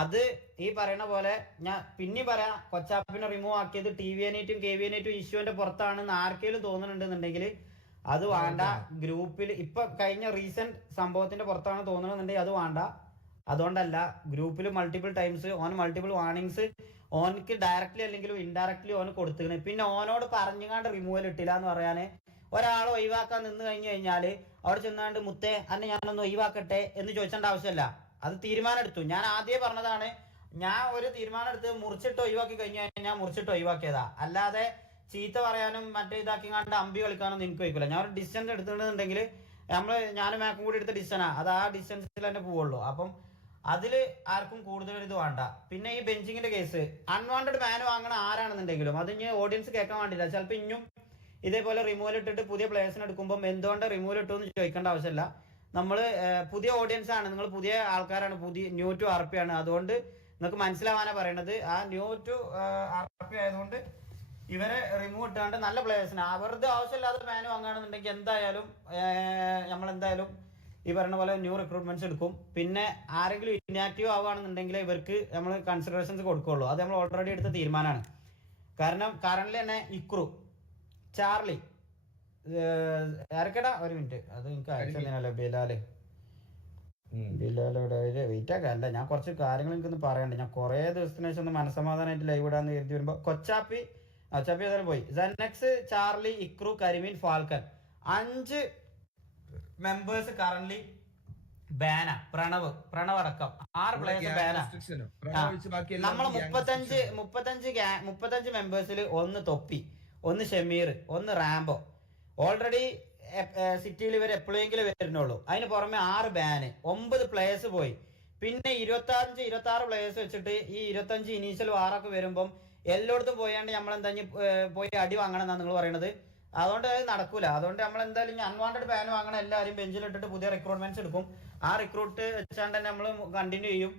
അത് ഈ പറയുന്ന പോലെ ഞാൻ പിന്നെ പറയാം, കൊച്ചാപ്പിനെ റിമൂവ് ആക്കിയത് TVNAറ്റും KVNAറ്റും ഇഷ്യൂവിന്റെ പുറത്താണെന്ന് ആർക്കെങ്കിലും തോന്നുന്നുണ്ടെന്നുണ്ടെങ്കിൽ അത് വേണ്ട. ഗ്രൂപ്പിൽ ഇപ്പൊ കഴിഞ്ഞ റീസെന്റ് സംഭവത്തിന്റെ പുറത്താണ് തോന്നുന്നുണ്ടെങ്കിൽ അത് വേണ്ട. അതുകൊണ്ടല്ല, ഗ്രൂപ്പിൽ മൾട്ടിപ്പിൾ ടൈംസ് മൾട്ടിപ്പിൾ വാർണിങ്സ് ഓനക്ക് ഡയറക്ട്ലി അല്ലെങ്കിലും ഇൻഡയറക്ട്ലി ഓന് കൊടുത്തിരുന്നു. പിന്നെ ഓനോട് പറഞ്ഞുകൊണ്ട് റിമൂവൽ ഇട്ടില്ല എന്ന് പറയാന് ഒരാളെ ഒഴിവാക്കാൻ നിന്ന് കഴിഞ്ഞു കഴിഞ്ഞാല് അവിടെ ചെന്നാണ്ട് മുത്തേ അന്നെ ഞാനൊന്ന് ഒഴിവാക്കട്ടെ എന്ന് ചോദിക്കേണ്ട ആവശ്യമില്ല. അത് തീരുമാനം എടുത്തു. ഞാൻ ആദ്യമേ പറഞ്ഞതാണ്, ഞാൻ ഒരു തീരുമാനം എടുത്ത് മുറിച്ചിട്ട് ഒഴിവാക്കി കഴിഞ്ഞു കഴിഞ്ഞാൽ മുറിച്ചിട്ട് ഒഴിവാക്കിയതാ. അല്ലാതെ ചീത്ത പറയാനും മറ്റേ ഇതാക്കി കണ്ട് അമ്പി കളിക്കാനൊന്നും എനിക്ക് വയ്ക്കില്ല. ഞാൻ ഒരു ഡിസ്റ്റൻസ് എടുത്തിട്ടുണ്ടെങ്കിൽ ഞാനും മാക്കും കൂടി എടുത്ത ഡിസ്റ്റൻസാ, അത് ആ ഡിസ്റ്റൻസിൽ തന്നെ പോവുള്ളൂ. അപ്പം അതില് ആർക്കും കൂടുതൽ ഇത് വേണ്ട. പിന്നെ ഈ ബെഞ്ചിങ്ങിന്റെ കേസ്, അൺവാണ്ടഡ് ബാൻ വാങ്ങണ ആരാണെന്നുണ്ടെങ്കിലും അത് ഇനി ഓഡിയൻസ് കേൾക്കാൻ വേണ്ടില്ല. ചിലപ്പോൾ ഇനിയും ഇതേപോലെ റിമൂവൽ ഇട്ടിട്ട് പുതിയ പ്ലേയേഴ്സിനെ എടുക്കുമ്പോൾ എന്തുകൊണ്ട് റിമൂവൽ ഇട്ടു എന്ന് ചോദിക്കേണ്ട ആവശ്യമില്ല. നമ്മൾ പുതിയ ഓഡിയൻസ് ആണ്, നിങ്ങൾ പുതിയ ആൾക്കാരാണ്, ന്യൂ ടു RP ആണ്. അതുകൊണ്ട് നിങ്ങൾക്ക് മനസ്സിലാവാനാ പറയണത്. ആ ന്യൂ ടു RP ആയതുകൊണ്ട് ഇവരെ റിമൂവ് ഇട്ടാണ്ട് നല്ല പ്ലേയേഴ്സിന് അവരുടെ ആവശ്യമില്ലാതെ ബാൻ വാങ്ങുകയാണെന്നുണ്ടെങ്കിൽ എന്തായാലും നമ്മളെന്തായാലും ഈ പറയുന്ന പോലെ ന്യൂ റിക്രൂട്ട്മെന്റ്സ് എടുക്കും. പിന്നെ ആരെങ്കിലും ഇനാക്റ്റീവ് ആവുകയാണെന്നുണ്ടെങ്കിൽ ഇവർക്ക് നമ്മൾ കൺസിഡറേഷൻസ് കൊടുക്കുള്ളൂ. അത് നമ്മൾ ഓൾറെഡി എടുത്ത തീരുമാനമാണ്. കാരണം കറന്റ് തന്നെ ഇക്രു, ചാർലി, ആരൊക്കെടാ ഒരു മിനിറ്റ്, അത് എനിക്ക് അയച്ചതിനല്ലോ ബിലാലോടെ വെയിറ്റ് ആക്കാം. അല്ല, ഞാൻ കുറച്ച് കാര്യങ്ങൾ എനിക്കൊന്ന് പറയണ്ട്. ഞാൻ കുറെ ദിവസത്തിന് ശേഷം ഒന്ന് മനസ്സമാധാനമായിട്ട് ലൈവ് ഇടാന്ന് കരുതി വരുമ്പോ കൊച്ചാപ്പി ഏതായാലും പോയി. സെനെക്സ്, ചാർലി, ഇക്രു, കരിമീൻ, ഫാൽക്കൻ 5 മെമ്പേഴ്സ് കറന്റ് ബാന. പ്രണവ് അടക്കം 6 പ്ലേയേഴ്സ് ബാന. നമ്മള് 35 മെമ്പേഴ്സിൽ 1 തൊപ്പി, 1 ഷമീർ, 1 റാംബോ. ഓൾറെഡി സിറ്റിയിൽ ഇവർ എപ്പോഴെങ്കിലും വരുന്നുള്ളൂ. അതിന് പുറമെ 6 ബാന്, 9 പ്ലേയേഴ്സ് പോയി. പിന്നെ 25-26 പ്ലേയേഴ്സ് വെച്ചിട്ട് ഈ 25 ഇനീഷ്യൽ വാറൊക്കെ വരുമ്പം എല്ലായിടത്തും പോയാണ്ട് നമ്മളെന്താ പോയി അടി വാങ്ങണം എന്നാണ് നിങ്ങൾ പറയണത്. അതുകൊണ്ട് അത് നടക്കൂല. അതുകൊണ്ട് നമ്മൾ എന്തായാലും അൺവാണ്ടഡ് ബാൻ വാങ്ങണം. എല്ലാവരും ബെഞ്ചിലിട്ടിട്ട് പുതിയ റിക്രൂട്ട്മെന്റ്സ് എടുക്കും. ആ റിക്രൂട്ട് വെച്ചാണ്ട് തന്നെ നമ്മൾ കണ്ടിന്യൂ ചെയ്യും.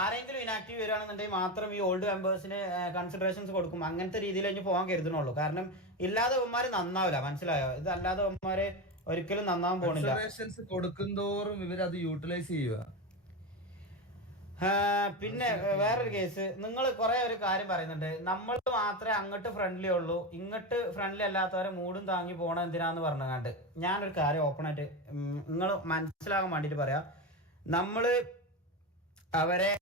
ആരെങ്കിലും ഇനാക്റ്റീവ് വരികയാണെന്നുണ്ടെങ്കിൽ മാത്രം ഈ ഓൾഡ് മെമ്പേഴ്സിന് കൺസിഡറേഷൻസ് കൊടുക്കും. അങ്ങനത്തെ രീതിയിൽ കഴിഞ്ഞ് പോകാൻ കരുതണുള്ളൂ. കാരണം ഇല്ലാതെ അവന്മാര് നന്നാവില്ല, മനസ്സിലായോ? ഇത് അല്ലാതെ അവന്മാര് ഒരിക്കലും നന്നാവാൻ പോണില്ല. കൊടുക്കുന്തോറും ഇവരത് യൂട്ടിലൈസ് ചെയ്യുക. പിന്നെ വേറൊരു കേസ്, നിങ്ങൾ കുറെ ഒരു കാര്യം പറയുന്നുണ്ട്, നമ്മൾ മാത്രമേ അങ്ങോട്ട് ഫ്രണ്ട്ലി ഉള്ളൂ, ഇങ്ങോട്ട് ഫ്രണ്ട്ലി അല്ലാത്തവരെ മൂടും താങ്ങി പോകണം എന്തിനാന്ന് പറഞ്ഞാണ്ട്. ഞാനൊരു കാര്യം ഓപ്പണായിട്ട് നിങ്ങൾ മനസ്സിലാകാൻ വേണ്ടിയിട്ട് പറയാം. നമ്മള് അവരെ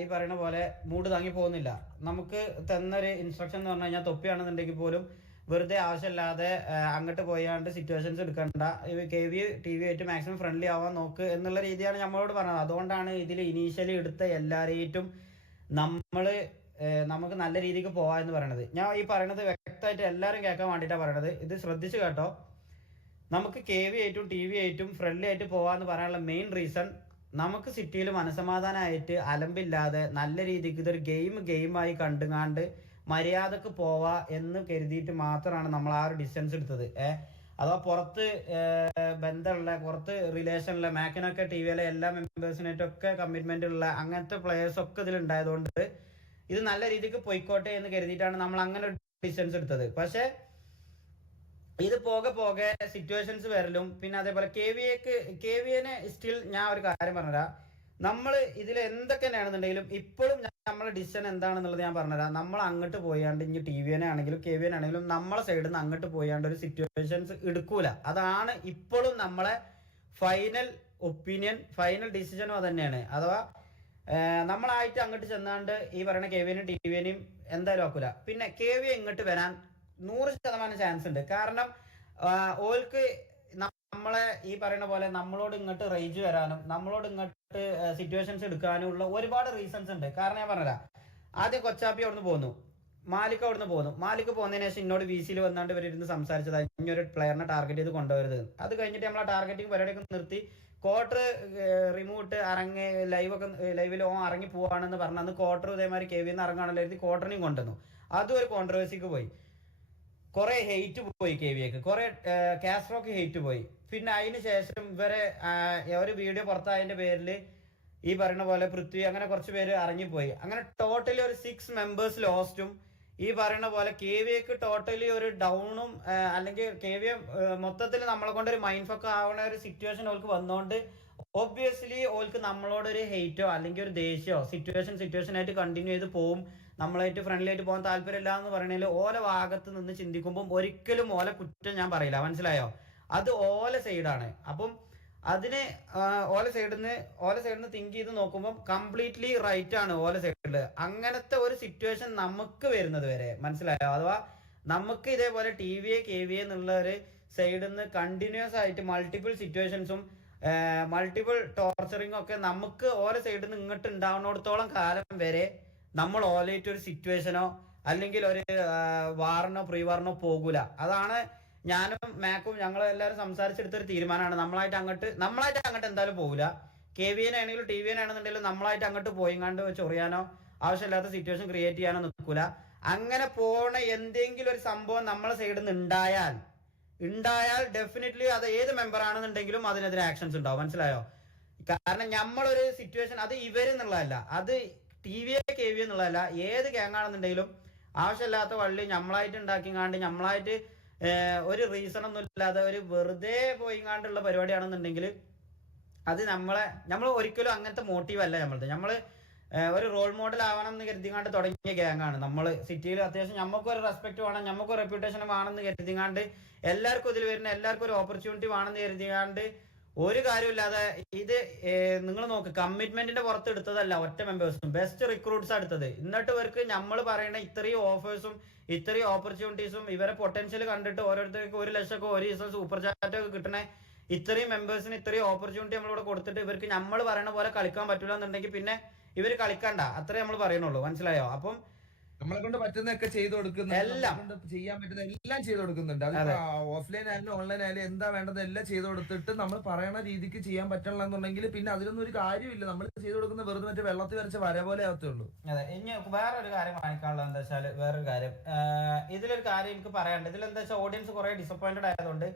ഈ പറയുന്ന പോലെ മൂട് താങ്ങി പോകുന്നില്ല. നമുക്ക് തന്നൊരു ഇൻസ്ട്രക്ഷൻ എന്ന് പറഞ്ഞു കഴിഞ്ഞാൽ തൊപ്പിയാണെന്നുണ്ടെങ്കിൽ പോലും വെറുതെ ആവശ്യമില്ലാതെ അങ്ങോട്ട് പോയാണ്ട് സിറ്റുവേഷൻസ് എടുക്കണ്ട, KVA TV ആയിട്ട് മാക്സിമം ഫ്രണ്ട്ലി ആവാൻ നോക്ക് എന്നുള്ള രീതിയാണ് നമ്മളോട് പറഞ്ഞത്. അതുകൊണ്ടാണ് ഇതിൽ ഇനീഷ്യലി എടുത്ത എല്ലാവരെയും നമ്മൾ നമുക്ക് നല്ല രീതിക്ക് പോവാ എന്ന് പറയണത്. ഞാൻ ഈ പറയണത് വ്യക്തമായിട്ട് എല്ലാവരും കേൾക്കാൻ വേണ്ടിയിട്ടാണ് പറയണത്. ഇത് ശ്രദ്ധിച്ച് കേട്ടോ. നമുക്ക് KV ആയിട്ടും TV ആയിട്ടും ഫ്രണ്ട്ലി ആയിട്ട് പോവാന്ന് പറയാനുള്ള മെയിൻ റീസൺ, നമുക്ക് സിറ്റിയിൽ മനസമാധാനമായിട്ട് അലമ്പില്ലാതെ നല്ല രീതിക്ക് ഇതൊരു ഗെയിമായി കണ്ടുങ്ങാണ്ട് മര്യാദക്ക് പോവാ എന്ന് കരുതിയിട്ട് മാത്രമാണ് നമ്മൾ ആ ഒരു ഡിസ്റ്റൻസ് എടുത്തത്. അഥവാ പുറത്ത് ബന്ധമുള്ള, പുറത്ത് റിലേഷനുള്ള, മാക്കിനൊക്കെ TVയിലെ എല്ലാ മെമ്പേഴ്സിനായിട്ടൊക്കെ കമ്മിറ്റ്മെന്റ് ഉള്ള അങ്ങനത്തെ പ്ലേയേഴ്സ് ഒക്കെ ഇതിലുണ്ടായതുകൊണ്ട് ഇത് നല്ല രീതിക്ക് പൊയ്ക്കോട്ടെ എന്ന് കരുതിയിട്ടാണ് നമ്മൾ അങ്ങനെ ഒരു ഡിസ്റ്റൻസ് എടുത്തത്. പക്ഷെ ഇത് പോകെ സിറ്റുവേഷൻസ് വരലും പിന്നെ അതേപോലെ KVനെ സ്റ്റിൽ ഞാൻ ഒരു കാര്യം പറഞ്ഞുതരാം. നമ്മൾ ഇതിൽ എന്തൊക്കെ തന്നെയാണെന്നുണ്ടെങ്കിലും ഇപ്പോഴും നമ്മളെ ഡിസിഷൻ എന്താണെന്നുള്ളത് ഞാൻ പറഞ്ഞുതരാം. നമ്മൾ അങ്ങോട്ട് പോയാണ്ട് ഇനി TVനെ ആണെങ്കിലും KVനെ ആണെങ്കിലും നമ്മളെ സൈഡിൽ നിന്ന് അങ്ങോട്ട് പോയാണ്ട് ഒരു സിറ്റുവേഷൻസ് എടുക്കൂല. അതാണ് ഇപ്പോഴും നമ്മളെ ഫൈനൽ ഒപ്പീനിയൻ, ഫൈനൽ ഡിസിഷനും അത് തന്നെയാണ്. അഥവാ നമ്മളായിട്ട് അങ്ങോട്ട് ചെന്നാണ്ട് ഈ പറയുന്ന KVനെയും TVനെയും എന്തായാലും ആക്കൂല. പിന്നെ KV ഇങ്ങോട്ട് വരാൻ 100% ചാൻസ് ഉണ്ട്. കാരണം ഓൾക്ക് നമ്മളെ ഈ പറയുന്ന പോലെ നമ്മളോട് ഇങ്ങോട്ട് റേജ് വരാനും നമ്മളോട് ഇങ്ങോട്ട് സിറ്റുവേഷൻസ് എടുക്കാനും ഉള്ള ഒരുപാട് റീസൺസ് ഉണ്ട്. കാരണം ഞാൻ പറഞ്ഞുതരാം. ആദ്യം കൊച്ചാപ്പി അവിടുന്ന് പോന്നു, മാലിക് അവിടുന്ന് പോന്നു. മാലിക് പോകുന്നതിന് ശേഷം എന്നോട് VCയിൽ വന്നാണ്ട് ഇവരിരുന്ന് സംസാരിച്ചതായി ഇനിയൊരു പ്ലെയറിനെ ടാർഗറ്റ് ചെയ്ത് കൊണ്ടുവരുത്. അത് കഴിഞ്ഞിട്ട് നമ്മൾ ആ ടാർഗറ്റിംഗ് പരിപാടിയൊക്കെ നിർത്തി ക്വാർട്ടർ റിമൂവ് ഇട്ട് ഇറങ്ങി ലൈവിൽ ഇറങ്ങി പോവാണെന്ന് പറഞ്ഞ് അന്ന് ക്വാർട്ടർ ഇതേമാതിരി KVന്ന് ഇറങ്ങാണല്ലോ എഴുതി ക്വാർട്ടറിനെയും കൊണ്ടുവന്നു. അതും ഒരു കോൺട്രവേഴ്സിക്ക് പോയി. കുറെ ഹെയ്റ്റ് പോയി KVക്ക്, കുറെ കാസ്ട്രോക്ക് ഹെയ്റ്റ് പോയി. പിന്നെ അതിന് ശേഷം ഇവരെ ഒരു വീഡിയോ പുറത്തായതിന്റെ പേരിൽ ഈ പറയുന്ന പോലെ പൃഥ്വി അങ്ങനെ കുറച്ച് പേര് ഇറങ്ങിപ്പോയി. അങ്ങനെ ടോട്ടലി ഒരു 6 മെമ്പേഴ്സ് ലോസ്റ്റും ഈ പറയുന്ന പോലെ KVക്ക് ടോട്ടലി ഒരു ഡൗണും അല്ലെങ്കിൽ KV മൊത്തത്തിൽ നമ്മളെ കൊണ്ട് ഒരു മൈൻഡ് ഫക്ക് ആവുന്ന ഒരു സിറ്റുവേഷൻ ഓൾക്ക് വന്നുകൊണ്ട് ഒബ്വിയസ്ലി ഓൾക്ക് നമ്മളോടൊരു ഹെയ്റ്റോ അല്ലെങ്കിൽ ഒരു ദേഷ്യമോ സിറ്റുവേഷൻ ആയിട്ട് കണ്ടിന്യൂ ചെയ്ത് പോവും. നമ്മളായിട്ട് ഫ്രണ്ട്ലി ആയിട്ട് പോകാൻ താല്പര്യമില്ല എന്ന് പറയണേൽ ഓല ഭാഗത്ത് നിന്ന് ചിന്തിക്കുമ്പോൾ ഒരിക്കലും ഓല കുറ്റം ഞാൻ പറയില്ല. മനസ്സിലായോ? അത് ഓല സൈഡാണ്. അപ്പം അതിന് ഓല സൈഡിൽ നിന്ന് തിങ്ക് ചെയ്ത് നോക്കുമ്പോൾ കംപ്ലീറ്റ്ലി റൈറ്റ് ആണ് ഓല സൈഡിൽ. അങ്ങനത്തെ ഒരു സിറ്റുവേഷൻ നമുക്ക് വരുന്നത് വരെ, മനസ്സിലായോ? അഥവാ നമുക്ക് ഇതേപോലെ KVA എന്നുള്ള ഒരു സൈഡിൽ നിന്ന് കണ്ടിന്യൂസ് ആയിട്ട് മൾട്ടിപ്പിൾ സിറ്റുവേഷൻസും മൾട്ടിപ്പിൾ ടോർച്ചറിങ്ങും ഒക്കെ നമുക്ക് ഓല സൈഡിൽ നിന്ന് ഇങ്ങോട്ട് ഉണ്ടാവുന്നിടത്തോളം കാലം വരെ നമ്മൾ ഓലായിട്ട് ഒരു സിറ്റുവേഷനോ അല്ലെങ്കിൽ ഒരു വാറിനോ പ്രീ വാറിനോ പോകൂല. അതാണ് ഞാനും മാക്കും ഞങ്ങൾ എല്ലാവരും സംസാരിച്ചെടുത്തൊരു തീരുമാനമാണ്. നമ്മളായിട്ട് അങ്ങോട്ട് എന്തായാലും പോകില്ല. KVനെ ആണെങ്കിലും TVനെ ആണെന്നുണ്ടെങ്കിലും നമ്മളായിട്ട് അങ്ങോട്ട് പോയിങ്ങാണ്ട് ചൊറിയാനോ ആവശ്യമില്ലാത്ത സിറ്റുവേഷൻ ക്രിയേറ്റ് ചെയ്യാനോ നിൽക്കൂല. അങ്ങനെ പോണ എന്തെങ്കിലും ഒരു സംഭവം നമ്മളെ സൈഡിൽ നിന്ന് ഉണ്ടായാൽ ഡെഫിനറ്റ്ലി അത് ഏത് മെമ്പർ ആണെന്നുണ്ടെങ്കിലും അതിനെതിരെ ആക്ഷൻസ് ഉണ്ടാവും. മനസ്സിലായോ? കാരണം നമ്മളൊരു സിറ്റുവേഷൻ അത് ഇവരെന്നുള്ളതല്ല, അത് KV എന്നുള്ളതല്ല, ഏത് ഗ്യാങ് ആണെന്നുണ്ടെങ്കിലും ആവശ്യമില്ലാത്ത വള്ളി നമ്മളായിട്ട് ഉണ്ടാക്കിങ്ങാണ്ട് നമ്മളായിട്ട് ഒരു റീസൺ ഒന്നും ഇല്ലാതെ ഒരു വെറുതെ പോയിങ്ങാണ്ടുള്ള പരിപാടിയാണെന്നുണ്ടെങ്കിൽ അത് നമ്മൾ ഒരിക്കലും അങ്ങനത്തെ മോട്ടീവ് അല്ല നമ്മൾ ഒരു റോൾ മോഡൽ ആവണം എന്ന് കരുതിങ്ങാണ്ട് തുടങ്ങിയ ഗ്യാങ് ആണ്. നമ്മൾ സിറ്റിയിൽ അത്യാവശ്യം നമുക്കൊരു റെസ്പെക്ട് വേണം, നമുക്കൊരു റെപ്യൂട്ടേഷൻ വേണമെന്ന് കരുതിങ്ങാണ്ട് എല്ലാവർക്കും ഇതിൽ വരുന്ന എല്ലാവർക്കും ഒരു ഓപ്പർച്യൂണിറ്റി വേണമെന്ന് കരുതിങ്ങാണ്ട് ഒരു കാര്യമില്ലാതെ ഇത് നിങ്ങൾ നോക്ക്, കമ്മിറ്റ്മെന്റിന്റെ പുറത്ത് എടുത്തതല്ല ഒറ്റ മെമ്പേഴ്സും, ബെസ്റ്റ് റിക്രൂട്ട്സ് എടുത്തത്. എന്നിട്ട് ഇവർക്ക് നമ്മൾ പറയുന്ന ഇത്രയും ഓഫേഴ്സും ഇത്രയും ഓപ്പർച്യൂണിറ്റീസും ഇവരെ പൊട്ടൻഷ്യൽ കണ്ടിട്ട് ഓരോരുത്തർക്ക് 1 ലക്ഷമൊക്കെ ഒരു ദിവസം സൂപ്പർ ചാറ്റൊക്കെ കിട്ടണ ഇത്രയും മെമ്പേഴ്സിന് ഇത്രയും ഓപ്പർച്യൂണിറ്റി നമ്മളിവിടെ കൊടുത്തിട്ട് ഇവർക്ക് നമ്മൾ പറയുന്ന പോലെ കളിക്കാൻ പറ്റില്ല എന്നുണ്ടെങ്കിൽ പിന്നെ ഇവർ കളിക്കണ്ട, അത്രേ നമ്മൾ പറയുന്നുള്ളൂ. മനസ്സിലായോ? അപ്പം നമ്മളെ കൊണ്ട് പറ്റുന്നതൊക്കെ ചെയ്തു കൊടുക്കുന്നുണ്ട്, ചെയ്യാൻ പറ്റുന്ന എല്ലാം ചെയ്തു കൊടുക്കുന്നുണ്ട്. അത് ഓഫ്ലൈൻ ആയാലും ഓൺലൈൻ ആയാലും എന്താ വേണ്ടത് എല്ലാം ചെയ്തു കൊടുത്തിട്ട് നമ്മൾ പറയണ രീതിക്ക് ചെയ്യാൻ പറ്റണില്ല എന്നുണ്ടെങ്കിൽ പിന്നെ അതിലൊന്നും ഒരു കാര്യമില്ല. നമ്മൾ ചെയ്തു കൊടുക്കുന്ന വെറുതെ മറ്റേ വെള്ളത്തിൽ വരച്ച വര പോലെ ആവത്തുള്ളൂ. അതെ. ഇനി വേറൊരു കാര്യം കാണിക്കാനുള്ളത് എന്താ വെച്ചാൽ വേറൊരു കാര്യം, ഇതിലൊരു കാര്യം എനിക്ക് പറയാനുണ്ട്. ഇതിലെന്താ വെച്ചാൽ ഓഡിയൻസ് കുറെ ഡിസപ്പോയിന്റഡ് ആയതുകൊണ്ട്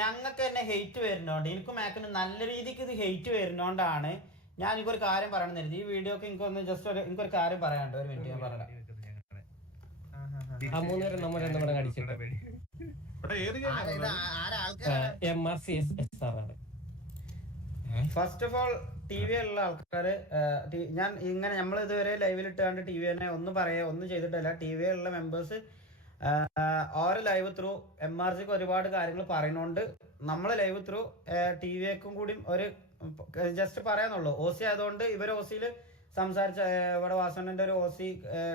ഞങ്ങൾക്ക് തന്നെ ഹെയ്റ്റ് വരുന്നോണ്ട്, എനിക്കും മാക്കിന് നല്ല രീതിക്ക് ഇത് ഹെയ്റ്റ് വരുന്നോണ്ടാണ് ഞാൻ എനിക്കൊരു കാര്യം പറയണമെന്ന്. ഈ വീഡിയോക്ക് എനിക്കൊരു കാര്യം പറയാനുണ്ട്. ഒരു മിനിറ്റ് ഞാൻ പറയാം. ഫസ്റ്റ് ഓഫ് ഓൾ TV ഉള്ള ആൾക്കാര് ഞാൻ ഇങ്ങനെ നമ്മൾ ഇതുവരെ ലൈവിൽ ഇട്ടാണ്ട് TVനെ ഒന്നും ചെയ്തിട്ടില്ല. TV ഉള്ള മെമ്പേഴ്സ് ഓരോ ലൈവ് ത്രൂ MRCക്ക് ഒരുപാട് കാര്യങ്ങൾ പറയുന്നുണ്ട്. നമ്മളെ ലൈവ് ത്രൂ TVക്കും കൂടി ഒരു ജസ്റ്റ് പറയാന്നുള്ളൂ. OC ആയതുകൊണ്ട് ഇവർ OCയിൽ സംസാരിച്ച ഇവിടെ വാസണ്ണന്റെ ഒരു OC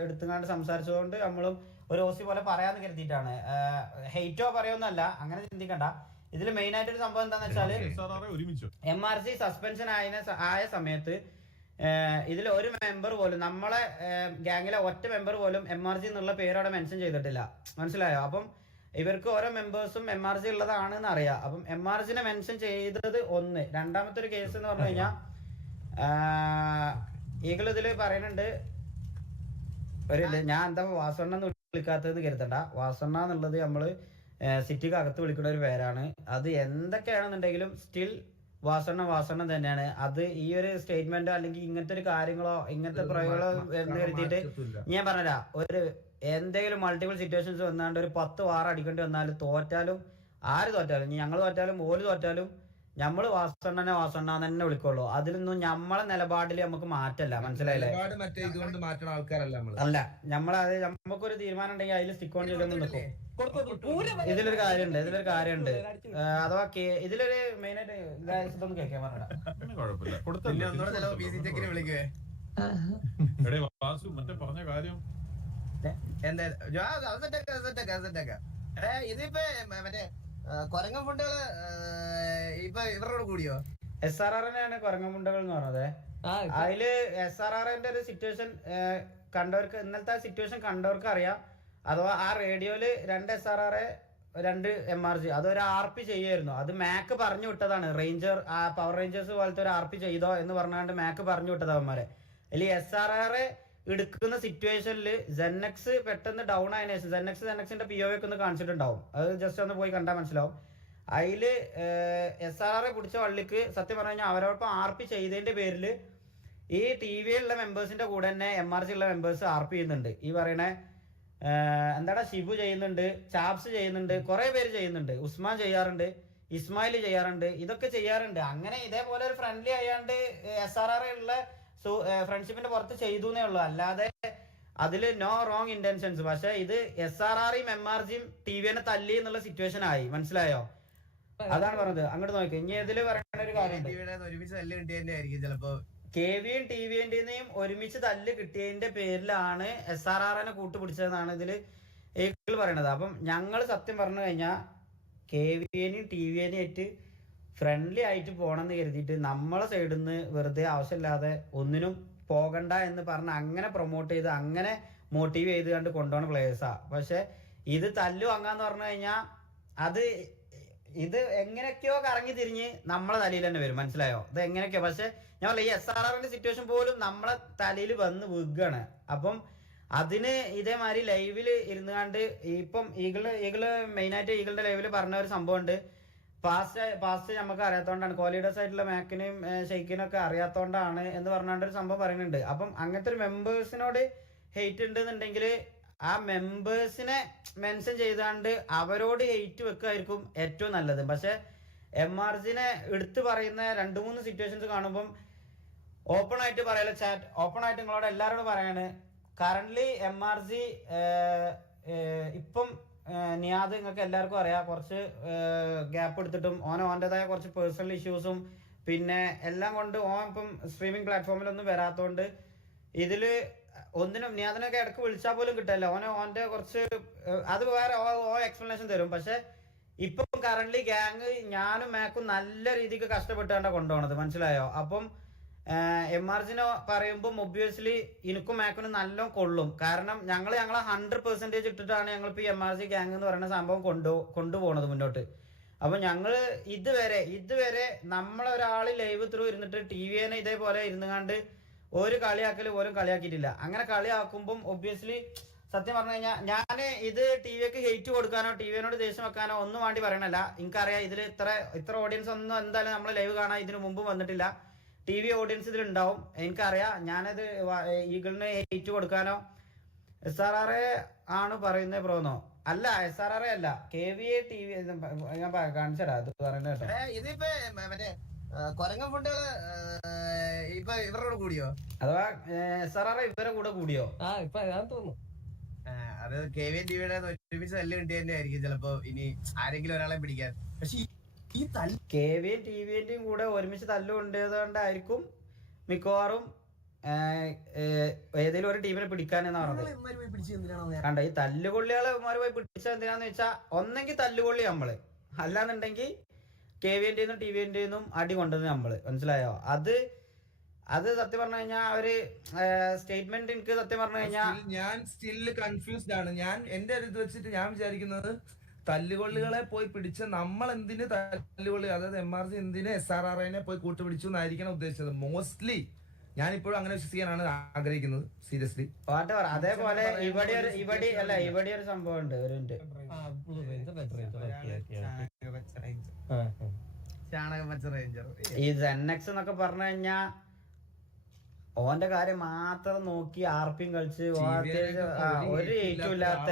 എടുത്തുകൊണ്ട് സംസാരിച്ചതുകൊണ്ട് നമ്മളും ഒരു OC പോലെ പറയാന്ന് കരുതിയിട്ടാണ്. ഹെയ്റ്റോ പറയൊന്നല്ല, അങ്ങനെ ചിന്തിക്കണ്ട. ഇതിൽ മെയിൻ ആയിട്ടൊരു സംഭവം എന്താന്ന് വെച്ചാല് MRC സസ്പെൻഷൻ ആയ സമയത്ത് ഇതിൽ ഒരു മെമ്പർ പോലും നമ്മളെ ഗ്യാങ്ങിലെ ഒറ്റ മെമ്പർ പോലും MRG എന്നുള്ള പേര് അവിടെ മെൻഷൻ ചെയ്തിട്ടില്ല, മനസ്സിലായോ? അപ്പം ഇവർക്ക് ഓരോ മെമ്പേഴ്സും MRG ഉള്ളതാണെന്ന് അറിയാം. അപ്പം MRGനെ മെൻഷൻ ചെയ്തത് ഒന്ന്. രണ്ടാമത്തെ ഒരു കേസ് എന്ന് പറഞ്ഞു കഴിഞ്ഞാൽ ഈകൾ ഇതിൽ പറയുന്നുണ്ട് ഒരു ഞാൻ എന്താ വാസണ്ണ എന്ന് വിളിക്കാത്തതെന്ന് കരുതണ്ട. വാസണ്ണ എന്നുള്ളത് നമ്മള് സിറ്റിക്ക് അകത്ത് വിളിക്കുന്ന ഒരു പേരാണ്. അത് എന്തൊക്കെയാണെന്നുണ്ടെങ്കിലും സ്റ്റിൽ വാസണ്ണ തന്നെയാണ്. അത് ഈ ഒരു സ്റ്റേറ്റ്മെന്റോ അല്ലെങ്കിൽ ഇങ്ങനത്തെ ഒരു കാര്യങ്ങളോ ഇങ്ങനത്തെ പ്രയോഗങ്ങളോ എന്ന് കരുതിയിട്ട് ഞാൻ പറഞ്ഞുതരാ, ഒരു എന്തെങ്കിലും മൾട്ടിപ്പിൾ സിറ്റുവേഷൻസ് വന്നാണ്ട് ഒരു 10 വാറ അടിക്കേണ്ടി വന്നാലും തോറ്റാലും ആര് തോറ്റാലും ഞങ്ങൾ തോറ്റാലും ഓര് തോറ്റാലും നമ്മള് വാസണ്ണ തന്നെ വിളിക്കുള്ളൂ. അതിലൊന്നും നമ്മളെ നിലപാടിൽ നമുക്ക് മാറ്റല്ല, മനസ്സിലായില്ലേ? ഇതുകൊണ്ട് മാറ്റുന്ന ആൾക്കാരല്ല നമ്മള്. അല്ല, നമ്മളത് നമുക്കൊരു തീരുമാനം ഉണ്ടെങ്കിൽ അതിൽ സ്റ്റിക്ക് ഓൺ ചെയ്തൊന്നും നിൽക്കും. ഇതിലൊരു കാര്യമുണ്ട് അഥവാ ഇതിലൊരു മെയിൻ ആയിട്ട് ഇതൊന്നും കേൾക്കാൻ പറഞ്ഞ കാര്യം ഇതിപ്പോ മറ്റേ കൊരങ്ങൻ ഫുണ്ടുകള് ഇപ്പൊ ഇവരോട് കൂടിയോ? SRRനെയാണ് കൊരങ്ങമുണ്ടകൾ എന്ന് പറഞ്ഞത്. അതില് SRRന്റെ ഒരു സിറ്റുവേഷൻ കണ്ടവർക്ക്, ഇന്നലത്തെ ആ സിറ്റുവേഷൻ കണ്ടവർക്ക് അറിയാം. അഥവാ ആ റേഡിയോയില് 2 SRR 2 MRG അതൊരു RP ചെയ്യായിരുന്നു. അത് മാക്ക് പറഞ്ഞു വിട്ടതാണ്. റേഞ്ചർ പവർ റേഞ്ചേഴ്സ് പോലത്തെ ഒരു RP ചെയ്തോ എന്ന് പറഞ്ഞാണ്ട് മാക്ക് പറഞ്ഞു വിട്ടത് അവന്മാരെ. അതിൽ SRR എടുക്കുന്ന സിറ്റുവേഷനിൽ ZenX പെട്ടെന്ന് ഡൗൺ ആയതിനു ശേഷം ZenXന്റെ POV ഒക്കെ ഒന്ന് കാണിച്ചിട്ടുണ്ടാവും. അത് ജസ്റ്റ് ഒന്ന് പോയി കണ്ടാൽ മനസ്സിലാവും. അതില് SRR പിടിച്ച വള്ളിക്ക് സത്യം പറഞ്ഞു കഴിഞ്ഞാൽ അവരോടൊപ്പം RP ചെയ്തതിന്റെ പേരിൽ ഈ TVയിലുള്ള മെമ്പേഴ്സിന്റെ കൂടെ തന്നെ MRG ഉള്ള മെമ്പേഴ്സ് RP ചെയ്യുന്നുണ്ട്. ഈ പറയണ എന്താടാ ഷിബു ചെയ്യുന്നുണ്ട്, ചാപ്സ് ചെയ്യുന്നുണ്ട്, കുറെ പേര് ചെയ്യുന്നുണ്ട്, ഉസ്മാൻ ചെയ്യാറുണ്ട്, ഇസ്മായിൽ ചെയ്യാറുണ്ട്, ഇതൊക്കെ ചെയ്യാറുണ്ട്. അങ്ങനെ ഇതേപോലെ ഒരു ഫ്രണ്ട്ലി ആയാണ്ട് SRR ഉള്ള ഫ്രണ്ട്ഷിപ്പിന്റെ പുറത്ത് ചെയ്തു എന്നേ ഉള്ളൂ. അല്ലാതെ അതില് നോ റോങ് ഇന്റൻഷൻസ്. പക്ഷെ ഇത് SRRയും MRGയും TVനെ തല്ലി എന്നുള്ള സിറ്റുവേഷൻ ആയി, മനസ്സിലായോ? അതാണ് പറഞ്ഞത്. അങ്ങോട്ട് നോക്കി ഇനി ഇതില് പറയുന്ന ഒരു കാര്യം, KVയും TVന്റെയും ഒരുമിച്ച് തല്ല് കിട്ടിയതിന്റെ പേരിലാണ് SRRനെ കൂട്ടുപിടിച്ചതെന്നാണ് ഇതില് ഏക്കൾ പറയണത്. അപ്പം ഞങ്ങൾ സത്യം പറഞ്ഞു കഴിഞ്ഞാൽ KVനെയും TVനെയും ആയിട്ട് ഫ്രണ്ട്ലി ആയിട്ട് പോകണമെന്ന് കരുതിയിട്ട് നമ്മളെ സൈഡിൽ നിന്ന് വെറുതെ ആവശ്യമില്ലാതെ ഒന്നിനും പോകണ്ട എന്ന് പറഞ്ഞ് അങ്ങനെ പ്രൊമോട്ട് ചെയ്ത് അങ്ങനെ മോട്ടീവ് ചെയ്ത് കണ്ട് കൊണ്ടുപോകുന്ന പ്ലേയേഴ്സാ. പക്ഷെ ഇത് തല്ലു വാങ്ങാന്ന് പറഞ്ഞു കഴിഞ്ഞാൽ ഇത് എങ്ങനെയൊക്കെയോ കറങ്ങി തിരിഞ്ഞ് നമ്മളെ തലയിൽ തന്നെ വരും, മനസ്സിലായോ? ഇത് എങ്ങനെയൊക്കെയോ. പക്ഷെ ഞാൻ പറയാം, ഈ SRRന്റെ സിറ്റുവേഷൻ പോലും നമ്മളെ തലയിൽ വന്ന് വീഴുകയാണ്. അപ്പം അതിന് ഇതേമാതിരി ലൈവില് ഇരുന്നുകൊണ്ട് ഇപ്പം ഈകള് മെയിനായിട്ട് ഈകളുടെ ലൈവില് പറഞ്ഞ ഒരു സംഭവം ഉണ്ട്. പാസ്റ്റ് നമുക്ക് അറിയാത്തോണ്ടാണ്, കോലീഡേഴ്സ് ആയിട്ടുള്ള മാക്കിനെയും ഷെയ്ക്കിനും ഒക്കെ അറിയാത്തോണ്ടാണ് എന്ന് പറഞ്ഞാണ്ട് ഒരു സംഭവം പറയുന്നുണ്ട്. അപ്പം അങ്ങനത്തെ ഒരു മെമ്പേഴ്സിനോട് ഹെയ്റ്റ് ഉണ്ടെന്നുണ്ടെങ്കിൽ ആ മെമ്പേഴ്സിനെ മെൻഷൻ ചെയ്താണ്ട് അവരോട് ഹെയ്റ്റ് വെക്കായിരിക്കും ഏറ്റവും നല്ലത്. പക്ഷെ MRGനെ എടുത്തു പറയുന്ന 2-3 സിറ്റുവേഷൻസ് കാണുമ്പം ഓപ്പൺ ആയിട്ട് പറയല, ചാറ്റ് ഓപ്പൺ ആയിട്ട് നിങ്ങളോട് എല്ലാവരോടും പറയാണ്. കറന്റ്ലി MRG ഇപ്പം നിയാദ് നിങ്ങൾക്ക് എല്ലാവർക്കും അറിയാം, കുറച്ച് ഗ്യാപ്പ് എടുത്തിട്ടും ഓൻ്റെതായ കുറച്ച് പേഴ്സണൽ ഇഷ്യൂസും പിന്നെ എല്ലാം കൊണ്ട് ഇപ്പം സ്ട്രീമിംഗ് പ്ലാറ്റ്ഫോമിലൊന്നും വരാത്തോണ്ട് ഇതില് ഒന്നിനും നിയാദിനൊക്കെ ഇടക്ക് വിളിച്ചാൽ പോലും കിട്ടില്ല. ഓൻ്റെ കുറച്ച് അത് വേറെ എക്സ്പ്ലനേഷൻ തരും. പക്ഷെ ഇപ്പം കറന്റ്ലി ഗ്യാങ് ഞാനും മാക്കും നല്ല രീതിക്ക് കഷ്ടപ്പെട്ടാണ് കൊണ്ടുപോകണത്, മനസ്സിലായോ? അപ്പം MRGനെ പറയുമ്പോൾ ഒബ്വിയസ്ലി എനിക്കും മാക്കിനും നല്ല കൊള്ളും. കാരണം ഞങ്ങളെ 100% ഇട്ടിട്ടാണ് ഞങ്ങളിപ്പോൾ ഈ MRG ഗ്യാങ് എന്ന് പറയുന്ന സംഭവം കൊണ്ടുപോകണത് മുന്നോട്ട്. അപ്പൊ ഞങ്ങള് ഇതുവരെ നമ്മളൊരാള് ലൈവ് ത്രൂ ഇരുന്നിട്ട് TVനെ ഇതേപോലെ ഇരുന്നുകൊണ്ട് ഒരു കളിയാക്കൽ പോലും കളിയാക്കിയിട്ടില്ല. അങ്ങനെ കളിയാക്കുമ്പം ഒബ്വിയസ്ലി സത്യം പറഞ്ഞു കഴിഞ്ഞാൽ ഞാൻ ഇത് TVക്ക് ഹെയ്റ്റ് കൊടുക്കാനോ TVനോട് ദേഷ്യം വെക്കാനോ ഒന്നും വേണ്ടി പറയണല്ല. എനിക്കറിയാം ഇതിൽ ഇത്ര ഓഡിയൻസ് ഒന്നും എന്തായാലും നമ്മളെ ലൈവ് കാണാൻ ഇതിനു മുമ്പ് വന്നിട്ടില്ല. TV ഓഡിയൻസ് ഇതിലുണ്ടാവും, എനിക്കറിയാം. ഞാനത് ഈഗിളിന് ഹെയ്റ്റ് കൊടുക്കാനോ SRR ആണ് പറയുന്നത് ബ്രോന്നോ അല്ല, SRR അല്ല, KVA TV ഞാൻ കാണിച്ചടാ അത് പറയുന്നത് കേട്ടോ. ഇതിപ്പോ മറ്റേ കൊരങ്ങൻ ഫുണ്ടുകള് ഇപ്പൊ ഇവരോട് കൂടിയോ? അഥവാ SRR ഇവരെ കൂടെ കൂടിയോ? ഇപ്പൊ ഞാൻ തോന്നുന്നു അത് KVN TVയുടെ ഒരുമിച്ച് തല്ല് കിട്ടിയതിന്റെ ആയിരിക്കും ചിലപ്പോ ഇനി ആരെങ്കിലും ഒരാളെ പിടിക്കാൻ. പക്ഷെ ഈ KVയും TVന്റെയും കൂടെ ഒരുമിച്ച് തല്ലുകൊണ്ടതുകൊണ്ടായിരിക്കും മിക്കവാറും ഏതെങ്കിലും ഒരു ടീമിനെ പിടിക്കാനെന്ന് പറഞ്ഞത്. കണ്ട ഈ തല്ലുകൊള്ളികളെ പോയി പിടിച്ചത് എന്തിനാന്ന് വെച്ചാൽ ഒന്നെങ്കിൽ തല്ലുകൊള്ളി നമ്മള്, അല്ലാന്നുണ്ടെങ്കിൽ KVന്റെന്നും TVന്റെന്നും അടി കൊണ്ടത് നമ്മള്, മനസ്സിലായോ? അത് സത്യം പറഞ്ഞു കഴിഞ്ഞാൽ ഒരു സ്റ്റേറ്റ്മെന്റ് എനിക്ക് സത്യം പറഞ്ഞു കഴിഞ്ഞാൽ ഞാൻ സ്റ്റിൽ കൺഫ്യൂസ്ഡ് ആണ്. ഞാൻ എന്റെ ഒരു ഇത് വെച്ചിട്ട് ഞാൻ വിചാരിക്കുന്നത് തല്ലുകൊള്ളികളെ പോയി പിടിച്ച നമ്മൾ എന്തിന് തല്ലുകൊള്ളി, അതായത് MRC എന്തിന് SRRനെ പോയി കൂട്ടുപിടിച്ചു എന്നായിരിക്കണം ഉദ്ദേശിച്ചത്. മോസ്റ്റ്ലി ഞാൻ ഇപ്പോഴും അങ്ങനെ വിശ്വസിക്കാനാണ് ആഗ്രഹിക്കുന്നത്. സീരിയസ്ലി അതേപോലെ ഇവിടെ ഒരു സംഭവം ഉണ്ട്. ഒരു മിനിറ്റ്. ഈ ZenX എന്നൊക്കെ പറഞ്ഞു കഴിഞ്ഞാ ഓന്റെ കാര്യം മാത്രം നോക്കി ആർപിയും കളിച്ച് ഒരു ഏറ്റവും ഇല്ലാത്ത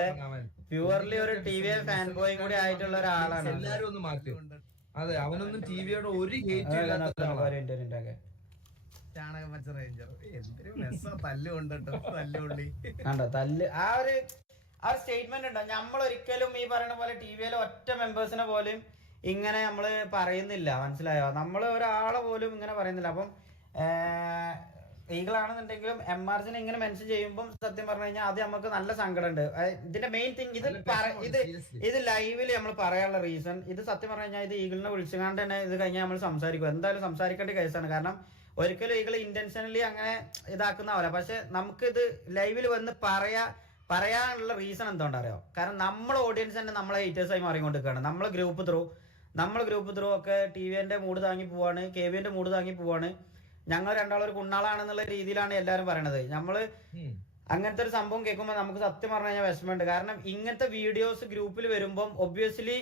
പ്യുവർലി ഒരു TV ഫാൻ ബോയും കൂടി ആയിട്ടുള്ള ഒരാളാണ്. എല്ലാരും ഒന്ന് മാറ്റും. അതെ, അവനൊന്നും ടിവിയോട് ഒരു ഹേറ്റ് കണ്ടോ തല്ല്. ആ ഒരു സ്റ്റേറ്റ്മെന്റ് ഉണ്ടോ? നമ്മളൊരിക്കലും ഈ പറയുന്ന പോലെ TVയിലെ ഒറ്റ മെമ്പേഴ്സിനെ പോലും ഇങ്ങനെ നമ്മള് പറയുന്നില്ല, മനസ്സിലായോ? നമ്മള് ഒരാളെ പോലും ഇങ്ങനെ പറയുന്നില്ല. അപ്പം ഈഗിളാണെന്നുണ്ടെങ്കിലും MRCനെ ഇങ്ങനെ മെൻഷൻ ചെയ്യുമ്പോൾ സത്യം പറഞ്ഞു കഴിഞ്ഞാൽ അത് നമുക്ക് നല്ല സങ്കടം ഉണ്ട്. ഇതിന്റെ മെയിൻ തിങ് ഇത് ലൈവില് നമ്മൾ പറയാനുള്ള റീസൺ ഇത് സത്യം പറഞ്ഞു കഴിഞ്ഞാൽ ഇത് ഈഗിളിനെ വിളിച്ചുകൊണ്ട് തന്നെ ഇത് കഴിഞ്ഞാൽ നമ്മൾ സംസാരിക്കും. എന്തായാലും സംസാരിക്കേണ്ട കേസാണ്. കാരണം ഒരിക്കലും ഈഗിൾ ഇന്റൻഷനലി അങ്ങനെ ഇതാക്കുന്നവല്ല. പക്ഷെ നമുക്ക് ഇത് ലൈവിൽ വന്ന് പറയാനുള്ള റീസൺ എന്തുകൊണ്ടാ അറിയോ? കാരണം നമ്മളെ ഓഡിയൻസ് തന്നെ നമ്മളെ ഹേറ്റേഴ്സായി മാറിക്കൊണ്ടിരിക്കുകയാണ്. നമ്മളെ ഗ്രൂപ്പ് ത്രൂ ഒക്കെ TVന്റെ മൂഡ് താങ്ങി പോവാണ്, KVന്റെ മൂഡ് താങ്ങി പോവാണ്. ഞങ്ങൾ രണ്ടാളും ഒരു കുണ്ണാളാണെന്നുള്ള രീതിയിലാണ് എല്ലാവരും പറയണത്. നമ്മള് അങ്ങനത്തെ ഒരു സംഭവം കേൾക്കുമ്പോൾ നമുക്ക് സത്യം പറഞ്ഞു കഴിഞ്ഞാൽ വിഷമമുണ്ട്. കാരണം ഇങ്ങനത്തെ വീഡിയോസ് ഗ്രൂപ്പിൽ വരുമ്പം ഒബ്വിയസ്ലി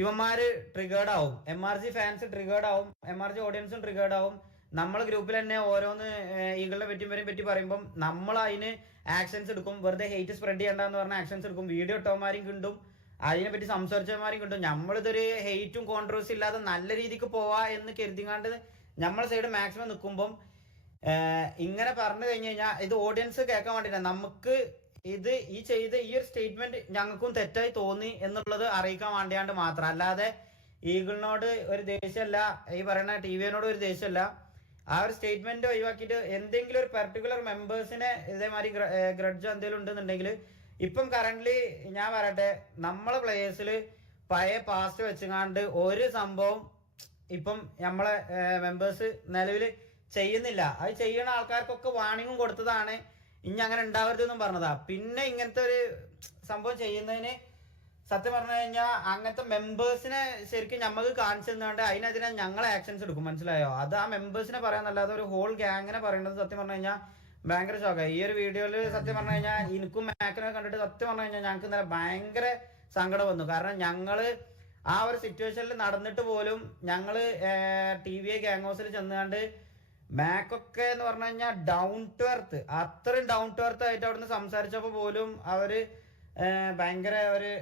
ഇവന്മാര് ട്രിഗേർഡ് ആവും, MRC ഫാൻസ് ട്രിഗേർഡ് ആവും, MRC ഓഡിയൻസും ട്രിഗേർഡ് ആവും. നമ്മൾ ഗ്രൂപ്പിൽ തന്നെ ഓരോന്ന് ഈഗിളിനെ പറ്റി പറയുമ്പം നമ്മൾ അതിന് ആക്ഷൻസ് എടുക്കും. വെറുതെ ഹെയ്റ്റ് സ്പ്രെഡ് ചെയ്യണ്ടെന്ന് പറഞ്ഞ ആക്ഷൻസ് എടുക്കും. വീഡിയോ ഇട്ടവന്മാരും കിട്ടും, അതിനെപ്പറ്റി സംസാരിച്ചവന്മാരും കിട്ടും. നമ്മളിതൊരു ഹെയ്റ്റും കോൺട്രവേഴ്സി ഇല്ലാതെ നല്ല രീതിക്ക് പോവാ എന്ന് കരുതിങ്ങാണ്ട് നമ്മളെ സൈഡ് മാക്സിമം നിൽക്കുമ്പം ഇങ്ങനെ പറഞ്ഞു കഴിഞ്ഞു കഴിഞ്ഞാൽ ഇത് ഓഡിയൻസ് കേൾക്കാൻ വേണ്ടിയില്ല. നമുക്ക് ഇത് ഈ ഒരു സ്റ്റേറ്റ്മെന്റ് ഞങ്ങൾക്കും തെറ്റായി തോന്നി എന്നുള്ളത് അറിയിക്കാൻ വേണ്ടിയാണ്ട് മാത്രം. അല്ലാതെ ഈഗിളിനോട് ഒരു ദേഷ്യമല്ല, ഈ പറയുന്ന TVനോട് ഒരു ദേഷ്യമല്ല. ആ ഒരു സ്റ്റേറ്റ്മെന്റ് ഒഴിവാക്കിയിട്ട് എന്തെങ്കിലും ഒരു പെർട്ടിക്കുലർ മെമ്പേഴ്സിനെ ഇതേമാതിരി ഗ്രഡ്ജ് എന്തെങ്കിലും ഉണ്ടെന്നുണ്ടെങ്കിൽ ഇപ്പം കറന്റ്ലി ഞാൻ പറയട്ടെ, നമ്മളെ പ്ലേയേഴ്സിൽ പഴയ പാസ്റ്റ് വെച്ചുകാണ്ട് ഒരു സംഭവം ഇപ്പം നമ്മളെ മെമ്പേഴ്സ് നിലവിൽ ചെയ്യുന്നില്ല. അത് ചെയ്യുന്ന ആൾക്കാർക്കൊക്കെ വാണിങ്ങും കൊടുത്തതാണ്, ഇനി അങ്ങനെ ഉണ്ടാവരുതെന്നും പറഞ്ഞതാ. പിന്നെ ഇങ്ങനത്തെ ഒരു സംഭവം ചെയ്യുന്നതിന് സത്യം പറഞ്ഞു കഴിഞ്ഞാൽ അങ്ങനത്തെ മെമ്പേഴ്സിനെ ശരിക്കും നമുക്ക് കാണിച്ചു തന്നുകൊണ്ട് അതിനെതിരെ ഞങ്ങൾ ആക്ഷൻസ് എടുക്കും, മനസ്സിലായോ? അത് ആ മെമ്പേഴ്സിനെ പറയാന്നല്ലാതെ ഒരു ഹോൾ ഗ്യാങ്ങിനെ പറയുന്നത് സത്യം പറഞ്ഞു കഴിഞ്ഞാൽ ഭയങ്കര ഷോക്കായി. ഈ ഒരു വീഡിയോയിൽ സത്യം പറഞ്ഞു കഴിഞ്ഞാൽ എനിക്കും മാക്കിനെ കണ്ടിട്ട് സത്യം പറഞ്ഞു കഴിഞ്ഞാൽ ഞങ്ങൾക്ക് ഇന്നലെ ഭയങ്കര സങ്കടം വന്നു. കാരണം ഞങ്ങള് ആ ഒരു സിറ്റുവേഷനിൽ നടന്നിട്ട് പോലും ഞങ്ങള് TVA ഗ്യാങ് ഹൗസിൽ ചെന്നുകൊണ്ട് മാക്കൊക്കെ എന്ന് പറഞ്ഞു കഴിഞ്ഞാൽ ഡൗൺ ടു എർത്ത്, അത്രയും ഡൗൺ ടു എർത്ത് ആയിട്ട് അവിടുന്ന് സംസാരിച്ചപ്പോൾ പോലും അവര് ഭയങ്കര ഒരു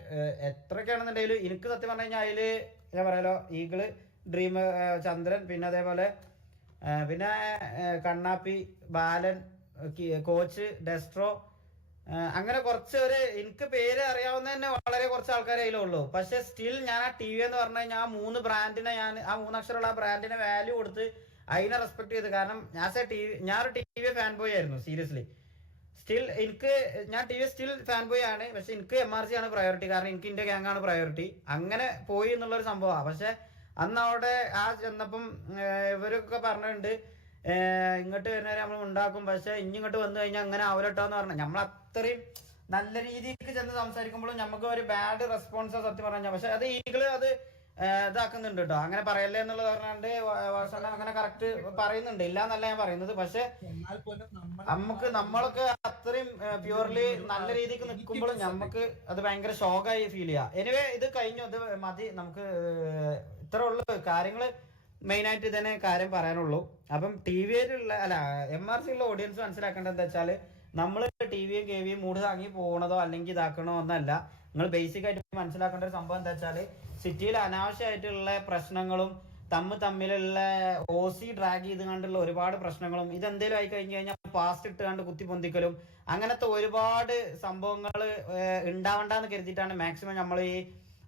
എത്രയൊക്കെയാണെന്നുണ്ടെങ്കിലും എനിക്ക് സത്യം പറഞ്ഞു കഴിഞ്ഞാൽ അതില് ഞാൻ പറയാലോ ഈഗിള്, ഡ്രീം, ചന്ദ്രൻ, പിന്നെ അതേപോലെ പിന്നെ കണ്ണാപ്പി, ബാലൻ, കോച്ച്, ഡെസ്ട്രോ, അങ്ങനെ കുറച്ച് ഒരു എനിക്ക് പേര് അറിയാവുന്ന തന്നെ വളരെ കുറച്ച് ആൾക്കാരെ അതിലുള്ളൂ. പക്ഷെ സ്റ്റിൽ ഞാൻ ആ TV എന്ന് പറഞ്ഞു കഴിഞ്ഞാൽ ആ 3 ബ്രാൻഡിനെ ആ 3 അക്ഷരമുള്ള ആ ബ്രാൻഡിനെ വാല്യൂ കൊടുത്ത് അതിനെ റെസ്പെക്ട് ചെയ്ത്. കാരണം ഞാനൊരു TV ഫാൻ ബോയ് ആയിരുന്നു, സീരിയസ്ലി. സ്റ്റിൽ ഞാൻ TV സ്റ്റിൽ ഫാൻ ബോയ് ആണ്. പക്ഷെ എനിക്ക് MRC ആണ് പ്രയോറിറ്റി. കാരണം എനിക്ക് എന്റെ ഗ്യാങ് ആണ് പ്രയോറിറ്റി. അങ്ങനെ പോയി എന്നുള്ളൊരു സംഭവമാണ്. പക്ഷെ അന്ന് അവിടെ ചെന്നപ്പം ഇവരൊക്കെ പറഞ്ഞിട്ടുണ്ട് ഇങ്ങോട്ട് വരുന്നവരെ നമ്മൾ ഉണ്ടാക്കും, പക്ഷെ ഇങ്ങോട്ട് വന്നു കഴിഞ്ഞാൽ അങ്ങനെ ആവലട്ടോന്ന് പറഞ്ഞു. നമ്മൾ അത്രയും നല്ല രീതിക്ക് ചെന്ന് സംസാരിക്കുമ്പോഴും നമുക്ക് ഒരു ബാഡ് റെസ്പോൺസ് സത്യം പറഞ്ഞാൽ. പക്ഷെ അത് ഈഗിള് അത് ഇതാക്കുന്നുണ്ട് കേട്ടോ, അങ്ങനെ പറയല്ലേ എന്നുള്ളത് പറഞ്ഞാണ്ട് അങ്ങനെ കറക്റ്റ് പറയുന്നുണ്ട്, ഇല്ല എന്നല്ല ഞാൻ പറയുന്നത്. പക്ഷെ നമ്മളൊക്കെ അത്രയും പ്യൂർലി നല്ല രീതിക്ക് നിൽക്കുമ്പോഴും നമുക്ക് അത് ഭയങ്കര ഷോക്കായി ഫീൽ ചെയ്യാം. എനിവേ ഇത് കഴിഞ്ഞു, ഇത് മതി, നമുക്ക് ഇത്ര ഉള്ളു കാര്യങ്ങള്. മെയിൻ ആയിട്ട് ഇതന്നെ കാര്യം പറയാനുള്ളൂ. അപ്പം TVയിലുള്ള MRC ഉള്ള ഓഡിയൻസ് മനസ്സിലാക്കേണ്ടത് എന്താ വെച്ചാൽ നമ്മൾ TVയും KVയും മൂട് താങ്ങി പോകണതോ അല്ലെങ്കിൽ ഇതാക്കണോ ഒന്നല്ല. നിങ്ങൾ ബേസിക് ആയിട്ട് മനസ്സിലാക്കേണ്ട ഒരു സംഭവം എന്താ വെച്ചാൽ സിറ്റിയിൽ അനാവശ്യമായിട്ടുള്ള പ്രശ്നങ്ങളും തമ്മിലുള്ള OC ഡ്രാഗ് ചെയ്ത് കണ്ടുള്ള ഒരുപാട് പ്രശ്നങ്ങളും ഇതെന്തേലും ആയി കഴിഞ്ഞു കഴിഞ്ഞാൽ പാസ്റ്റ് ഇട്ട് കണ്ട് കുത്തിപ്പൊന്തിക്കലും അങ്ങനത്തെ ഒരുപാട് സംഭവങ്ങൾ ഉണ്ടാവണ്ടെന്ന് കരുതിയിട്ടാണ് മാക്സിമം നമ്മൾ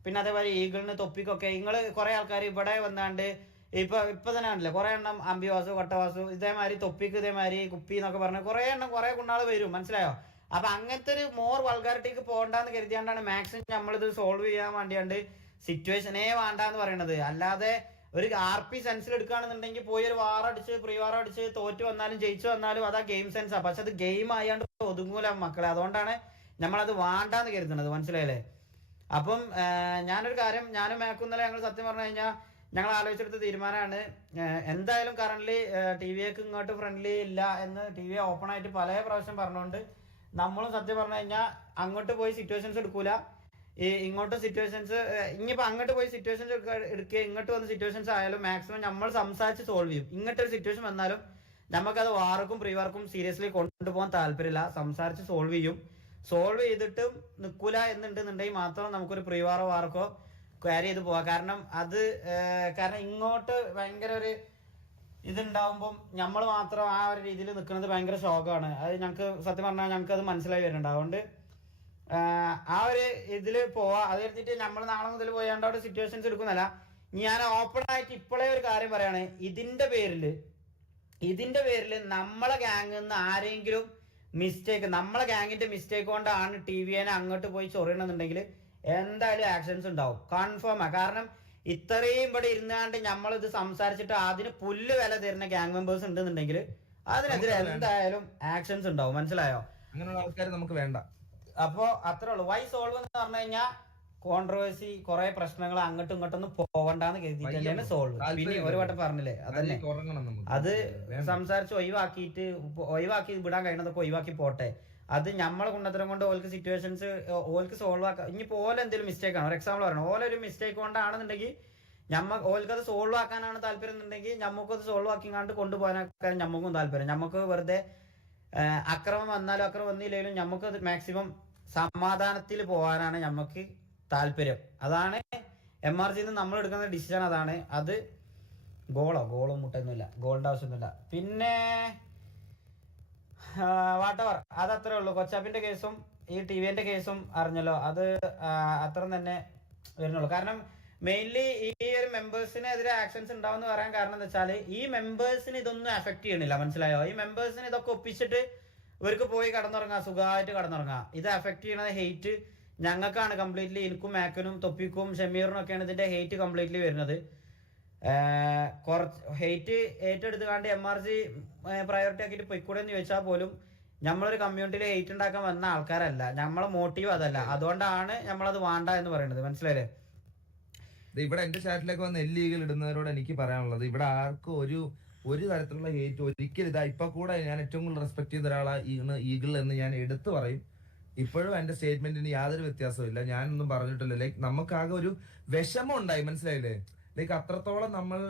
പിന്നെ അതേപോലെ ഈഗിളിന് തൊപ്പിക്കൊക്കെ നിങ്ങൾ കുറെ ആൾക്കാർ ഇവിടെ വന്നാണ്ട് ഇപ്പൊ തന്നെ ആണല്ലേ കുറെ എണ്ണം അമ്പിവാസു, കൊട്ടവാസു, ഇതേമാതിരി തൊപ്പിക്ക് ഇതേമാതിരി കുപ്പി എന്നൊക്കെ പറഞ്ഞ കുറെ എണ്ണം കുറെ കുണ്ണാള് വരും, മനസ്സിലായോ? അപ്പൊ അങ്ങനത്തെ ഒരു മോർ വൾഗാരിറ്റിക്ക് പോകണ്ടെന്ന് കരുതിയാണ്ടാണ് മാക്സിമം നമ്മളിത് സോൾവ് ചെയ്യാൻ വേണ്ടിയാണ്ട് സിറ്റുവേഷനേ വേണ്ടാന്ന് പറയണത്. അല്ലാതെ ഒരു RP സെൻസിൽ എടുക്കുകയാണെന്നുണ്ടെങ്കിൽ പോയി ഒരു വാറടിച്ച് പ്രീ വാർ അടിച്ച് തോറ്റു വന്നാലും ജയിച്ചു വന്നാലും അതാ ഗെയിം സെൻസാ. പക്ഷെ അത് ഗെയിം ആയാണ്ട് ഒതുങ്ങൂല മക്കളെ. അതുകൊണ്ടാണ് നമ്മളത് വേണ്ടാന്ന് കരുതുന്നത്, മനസ്സിലായില്ലേ? അപ്പം ഞാനൊരു കാര്യം, ഞാനും മേക്കുന്നല്ലേ ഞങ്ങൾ സത്യം പറഞ്ഞു കഴിഞ്ഞാൽ ഞങ്ങൾ ആലോചിച്ചെടുത്ത തീരുമാനമാണ്. എന്തായാലും കറന്റ് TVക്ക് ഇങ്ങോട്ട് ഫ്രണ്ട്ലി ഇല്ല എന്ന് TV ഓപ്പൺ ആയിട്ട് പല പ്രാവശ്യം പറഞ്ഞുകൊണ്ട് നമ്മളും സത്യം പറഞ്ഞു കഴിഞ്ഞാൽ അങ്ങോട്ട് പോയി സിറ്റുവേഷൻസ് എടുക്കൂല. ഇങ്ങോട്ട് സിറ്റുവേഷൻസ് ഇനിയിപ്പോൾ അങ്ങോട്ട് പോയി സിറ്റുവേഷൻസ് എടുക്കുക, ഇങ്ങോട്ട് വന്ന സിറ്റുവേഷൻസ് ആയാലും മാക്സിമം നമ്മൾ സംസാരിച്ച് സോൾവ് ചെയ്യും. ഇങ്ങോട്ടൊരു സിറ്റുവേഷൻ വന്നാലും നമുക്കത് വാർക്കും പ്രീ വാർക്കും സീരിയസ്ലി കൊണ്ടുപോകാൻ താല്പര്യമില്ല. സംസാരിച്ച് സോൾവ് ചെയ്യും. സോൾവ് ചെയ്തിട്ടും നിൽക്കൂല എന്നുണ്ടെന്നുണ്ടെങ്കിൽ മാത്രം നമുക്കൊരു പ്രീ വാറോ വാർക്കോ ക്യാരി ചെയ്ത് പോവാം. കാരണം ഇങ്ങോട്ട് ഭയങ്കര ഒരു ഇതുണ്ടാവുമ്പം നമ്മൾ മാത്രം ആ ഒരു രീതിയിൽ നിൽക്കുന്നത് ഭയങ്കര ഷോക്കാണ്. അത് ഞങ്ങൾക്ക് സത്യം പറഞ്ഞാൽ ഞങ്ങൾക്ക് അത് മനസ്സിലായി വരുന്നുണ്ട്. അതുകൊണ്ട് ആ ഒരു ഇതിൽ പോവാ. അത് കഴിഞ്ഞിട്ട് നമ്മൾ നാളെ മുതൽ പോയാണ്ട് അവിടെ സിറ്റുവേഷൻസ് എടുക്കുന്നല്ല. ഞാൻ ഓപ്പൺ ആയിട്ട് ഇപ്പോഴേ ഒരു കാര്യം പറയാണ്. ഇതിന്റെ പേരിൽ നമ്മളെ ഗ്യാങ്ങിൽ നിന്ന് ആരെങ്കിലും മിസ്റ്റേക്ക്, നമ്മളെ ഗ്യാങ്ങിന്റെ മിസ്റ്റേക്ക് കൊണ്ടാണ് TVനെ അങ്ങോട്ട് പോയി ചൊറിയണമെന്നുണ്ടെങ്കിൽ എന്തായാലും ആക്ഷൻസ് ഉണ്ടാവും, കൺഫേമാ. കാരണം ഇത്രയും ഇവിടെ ഇരുന്നാണ്ട് നമ്മളിത് സംസാരിച്ചിട്ട് അതിന് പുല്ല് വില തരുന്ന ഗ്യാങ് മെമ്പേഴ്സ് ഉണ്ടെന്നുണ്ടെങ്കിൽ അതിനെതിരെ എന്തായാലും ആക്ഷൻസ് ഉണ്ടാവും, മനസ്സിലായോ? അങ്ങനെയുള്ള ആൾക്കാർ നമുക്ക് വേണ്ട. അപ്പോ അത്രേ ഉള്ളൂ. വൈ സോൾവ് എന്ന് പറഞ്ഞു കഴിഞ്ഞാൽ കോൺട്രവേഴ്സി കുറെ പ്രശ്നങ്ങൾ അങ്ങോട്ടും ഇങ്ങോട്ടൊന്നും പോവണ്ടെന്ന് കരുതിയിട്ട് തന്നെയാണ് സോൾവ്. പിന്നെ ഒരു വട്ടം പറഞ്ഞില്ലേ അതന്നെ, അത് സംസാരിച്ച് ഒഴിവാക്കി വിടാൻ കഴിയുന്നതൊക്കെ ഒഴിവാക്കി പോട്ടെ. അത് നമ്മളെ കുണ്ടത്തരം കൊണ്ട് ഓൾക്ക് സിറ്റുവേഷൻസ് ഓൾക്ക് സോൾവ് ആക്കാം. ഇനിയിപ്പോൾ ഓല എന്തെങ്കിലും മിസ്റ്റേക്ക് ആണ്, ഒരു എക്സാമ്പിൾ പറയണം, ഓലൊരു മിസ്റ്റേക്ക് കൊണ്ടാണെന്നുണ്ടെങ്കിൽ ഓൾക്കത് സോൾവ് ആക്കാനാണ് താല്പര്യം എന്നുണ്ടെങ്കിൽ നമുക്കത് സോൾവ് ആക്കിങ്ങാണ്ട് കൊണ്ടുപോകാനൊക്കെ നമുക്കും താല്പര്യം. നമുക്ക് വെറുതെ അക്രമം വന്നാലും അക്രമം വന്നില്ലെങ്കിലും നമുക്കത് മാക്സിമം സമാധാനത്തിൽ പോകാനാണ് നമുക്ക് താല്പര്യം. അതാണ് MRG നമ്മൾ എടുക്കുന്ന ഡിസിഷൻ അതാണ്. അത് ഗോളും മുട്ടൊന്നുമില്ല, ഗോളിൻ്റെ ആവശ്യമൊന്നുമില്ല. പിന്നെ വാട്ടവർ അതത്രേ ഉള്ളൂ. കൊച്ചാപ്പിന്റെ കേസും ഈ TVന്റെ കേസും അറിഞ്ഞല്ലോ, അത് അത്ര തന്നെ വരുന്നുള്ളൂ. കാരണം മെയിൻലി ഈ ഒരു മെമ്പേഴ്സിനെതിരെ ആക്ഷൻസ് ഉണ്ടാവുമെന്ന് പറയാൻ കാരണം എന്താ വെച്ചാൽ ഈ മെമ്പേഴ്സിന് ഇതൊന്നും എഫക്ട് ചെയ്യണില്ല, മനസ്സിലായോ? ഈ മെമ്പേഴ്സിന് ഇതൊക്കെ ഒപ്പിച്ചിട്ട് ഇവർക്ക് പോയി കടന്നുറങ്ങാം, സുഖമായിട്ട് കടന്നുറങ്ങാം. ഇത് എഫക്ട് ചെയ്യണത് ഹെയ്റ്റ് ഞങ്ങൾക്കാണ് കംപ്ലീറ്റ്ലി. എനിക്കും മാക്കിനും തൊപ്പിക്കും ഷമീറിനും ഒക്കെയാണ് ഇതിന്റെ ഹെയ്റ്റ് കംപ്ലീറ്റ്ലി വരുന്നത്. കുറച്ച് ഹെയ്റ്റ് ഏറ്റെടുത്തുകൊണ്ട് MRG പ്രയോറിറ്റി ആക്കിയിട്ട് പൊയ്ക്കൂടെ എന്ന് ചോദിച്ചാൽ പോലും നമ്മളൊരു കമ്മ്യൂണിറ്റിയിൽ ഹെയ്റ്റ് ഉണ്ടാക്കാൻ വന്ന ആൾക്കാരല്ല, നമ്മളെ മോട്ടീവ് അതല്ല. അതുകൊണ്ടാണ് നമ്മളത് വേണ്ട എന്ന് പറയുന്നത്, മനസ്സിലായില്ലേ? ഇവിടെ എന്റെ ചാറ്റിലേക്ക് വന്ന് എല്ലീഗൽ ഇടുന്നവരോട് എനിക്ക് പറയാനുള്ളത്, ഇവിടെ ആർക്കും ഒരു തരത്തിലുള്ള ഹേറ്റ് ഒരിക്കലും ഇതാ ഇപ്പൊ കൂടെ ഞാൻ ഏറ്റവും കൂടുതൽ റെസ്പെക്ട് ചെയ്ത ഒരാളാണ് ഈഗിൾ എന്ന് ഞാൻ എടുത്തു പറയും. ഇപ്പോഴും എന്റെ സ്റ്റേറ്റ്മെന്റിന് യാതൊരു വ്യത്യാസവും ഇല്ല, ഞാനൊന്നും പറഞ്ഞിട്ടില്ല. ലൈക്ക് നമുക്കാകെ ഒരു വിഷമം ഉണ്ടായി, മനസ്സിലായില്ലേ? ലൈക്ക് അത്രത്തോളം നമ്മൾ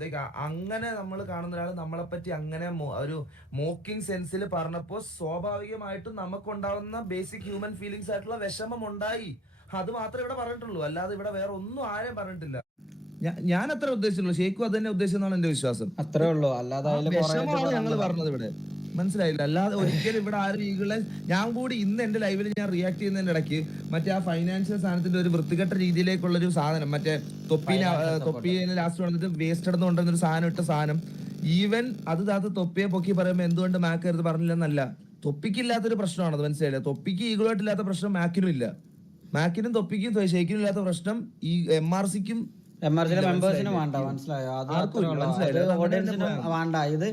ലൈക്ക് അങ്ങനെ നമ്മൾ കാണുന്ന ഒരാൾ നമ്മളെ പറ്റി അങ്ങനെ ഒരു മോക്കിംഗ് സെൻസിൽ പറഞ്ഞപ്പോ സ്വാഭാവികമായിട്ടും നമുക്കുണ്ടാവുന്ന ബേസിക് ഹ്യൂമൻ ഫീലിങ്സ് ആയിട്ടുള്ള വിഷമം ഉണ്ടായി. അത് മാത്രമേ ഇവിടെ പറഞ്ഞിട്ടുള്ളൂ, അല്ലാതെ ഇവിടെ വേറെ ഒന്നും ആരും പറഞ്ഞിട്ടില്ല. ഞാൻ അത്ര ഉദ്ദേശിച്ചുള്ളൂ, ഷെയ്ഖും അത് തന്നെ ഉദ്ദേശിച്ചെന്നാണ് എന്റെ വിശ്വാസം. അത്രേ ഉള്ളൂ, അല്ലാതെ വിഷമമാണ് ഞങ്ങൾ പറഞ്ഞത് ഇവിടെ, മനസ്സിലായില്ല? അല്ലാതെ ഒരിക്കലും ഇവിടെ ആരും ഈകളെ ഞാൻ കൂടി ഇന്ന് എന്റെ ലൈവിൽ ഞാൻ റിയാക്ട് ചെയ്യുന്നതിന്റെ ഇടയ്ക്ക് മറ്റേ ആ ഫൈനാൻഷ്യൽ സാധനത്തിന്റെ ഒരു വൃത്തികെട്ട രീതിയിലേക്കുള്ള ഒരു സാധനം, മറ്റേ തൊപ്പിനെ ലാസ്റ്റ് വന്നിട്ട് വേസ്റ്റ് ഇടുന്ന കൊണ്ടുവന്നൊരു സാധനം ഇട്ട സാധനം, ഈവൻ അത് തൊപ്പിയെ പൊക്കി പറയുമ്പോൾ എന്തുകൊണ്ട് മാക്ക് എടുത്ത് പറഞ്ഞില്ലെന്നല്ല, തൊപ്പിക്കില്ലാത്തൊരു പ്രശ്നമാണത്, മനസ്സിലായില്ല? തൊപ്പിക്ക് ഈഗിളുമായിട്ടില്ലാത്ത പ്രശ്നം മാക്കിനും ഇല്ല, മാക്കിനും തൊപ്പിക്കും ഷെയ്ക്കിനും ഇല്ലാത്ത പ്രശ്നം ഈ MRCക്കും മെമ്പേഴ്സിനും വേണ്ട, മനസ്സിലായോ? ഓഡിയൻസിനും വേണ്ട. ഇത്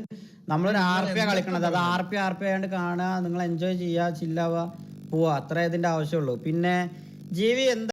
നമ്മളൊരു RP കളിക്കണത്, അത് RP ആയാണ്ട് കാണുക, നിങ്ങൾ എൻജോയ് ചെയ്യുക, ചില്ലാവുക, പോവുക, അത്ര ഇതിന്റെ ആവശ്യമുള്ളൂ. പിന്നെ ജീവി എന്താ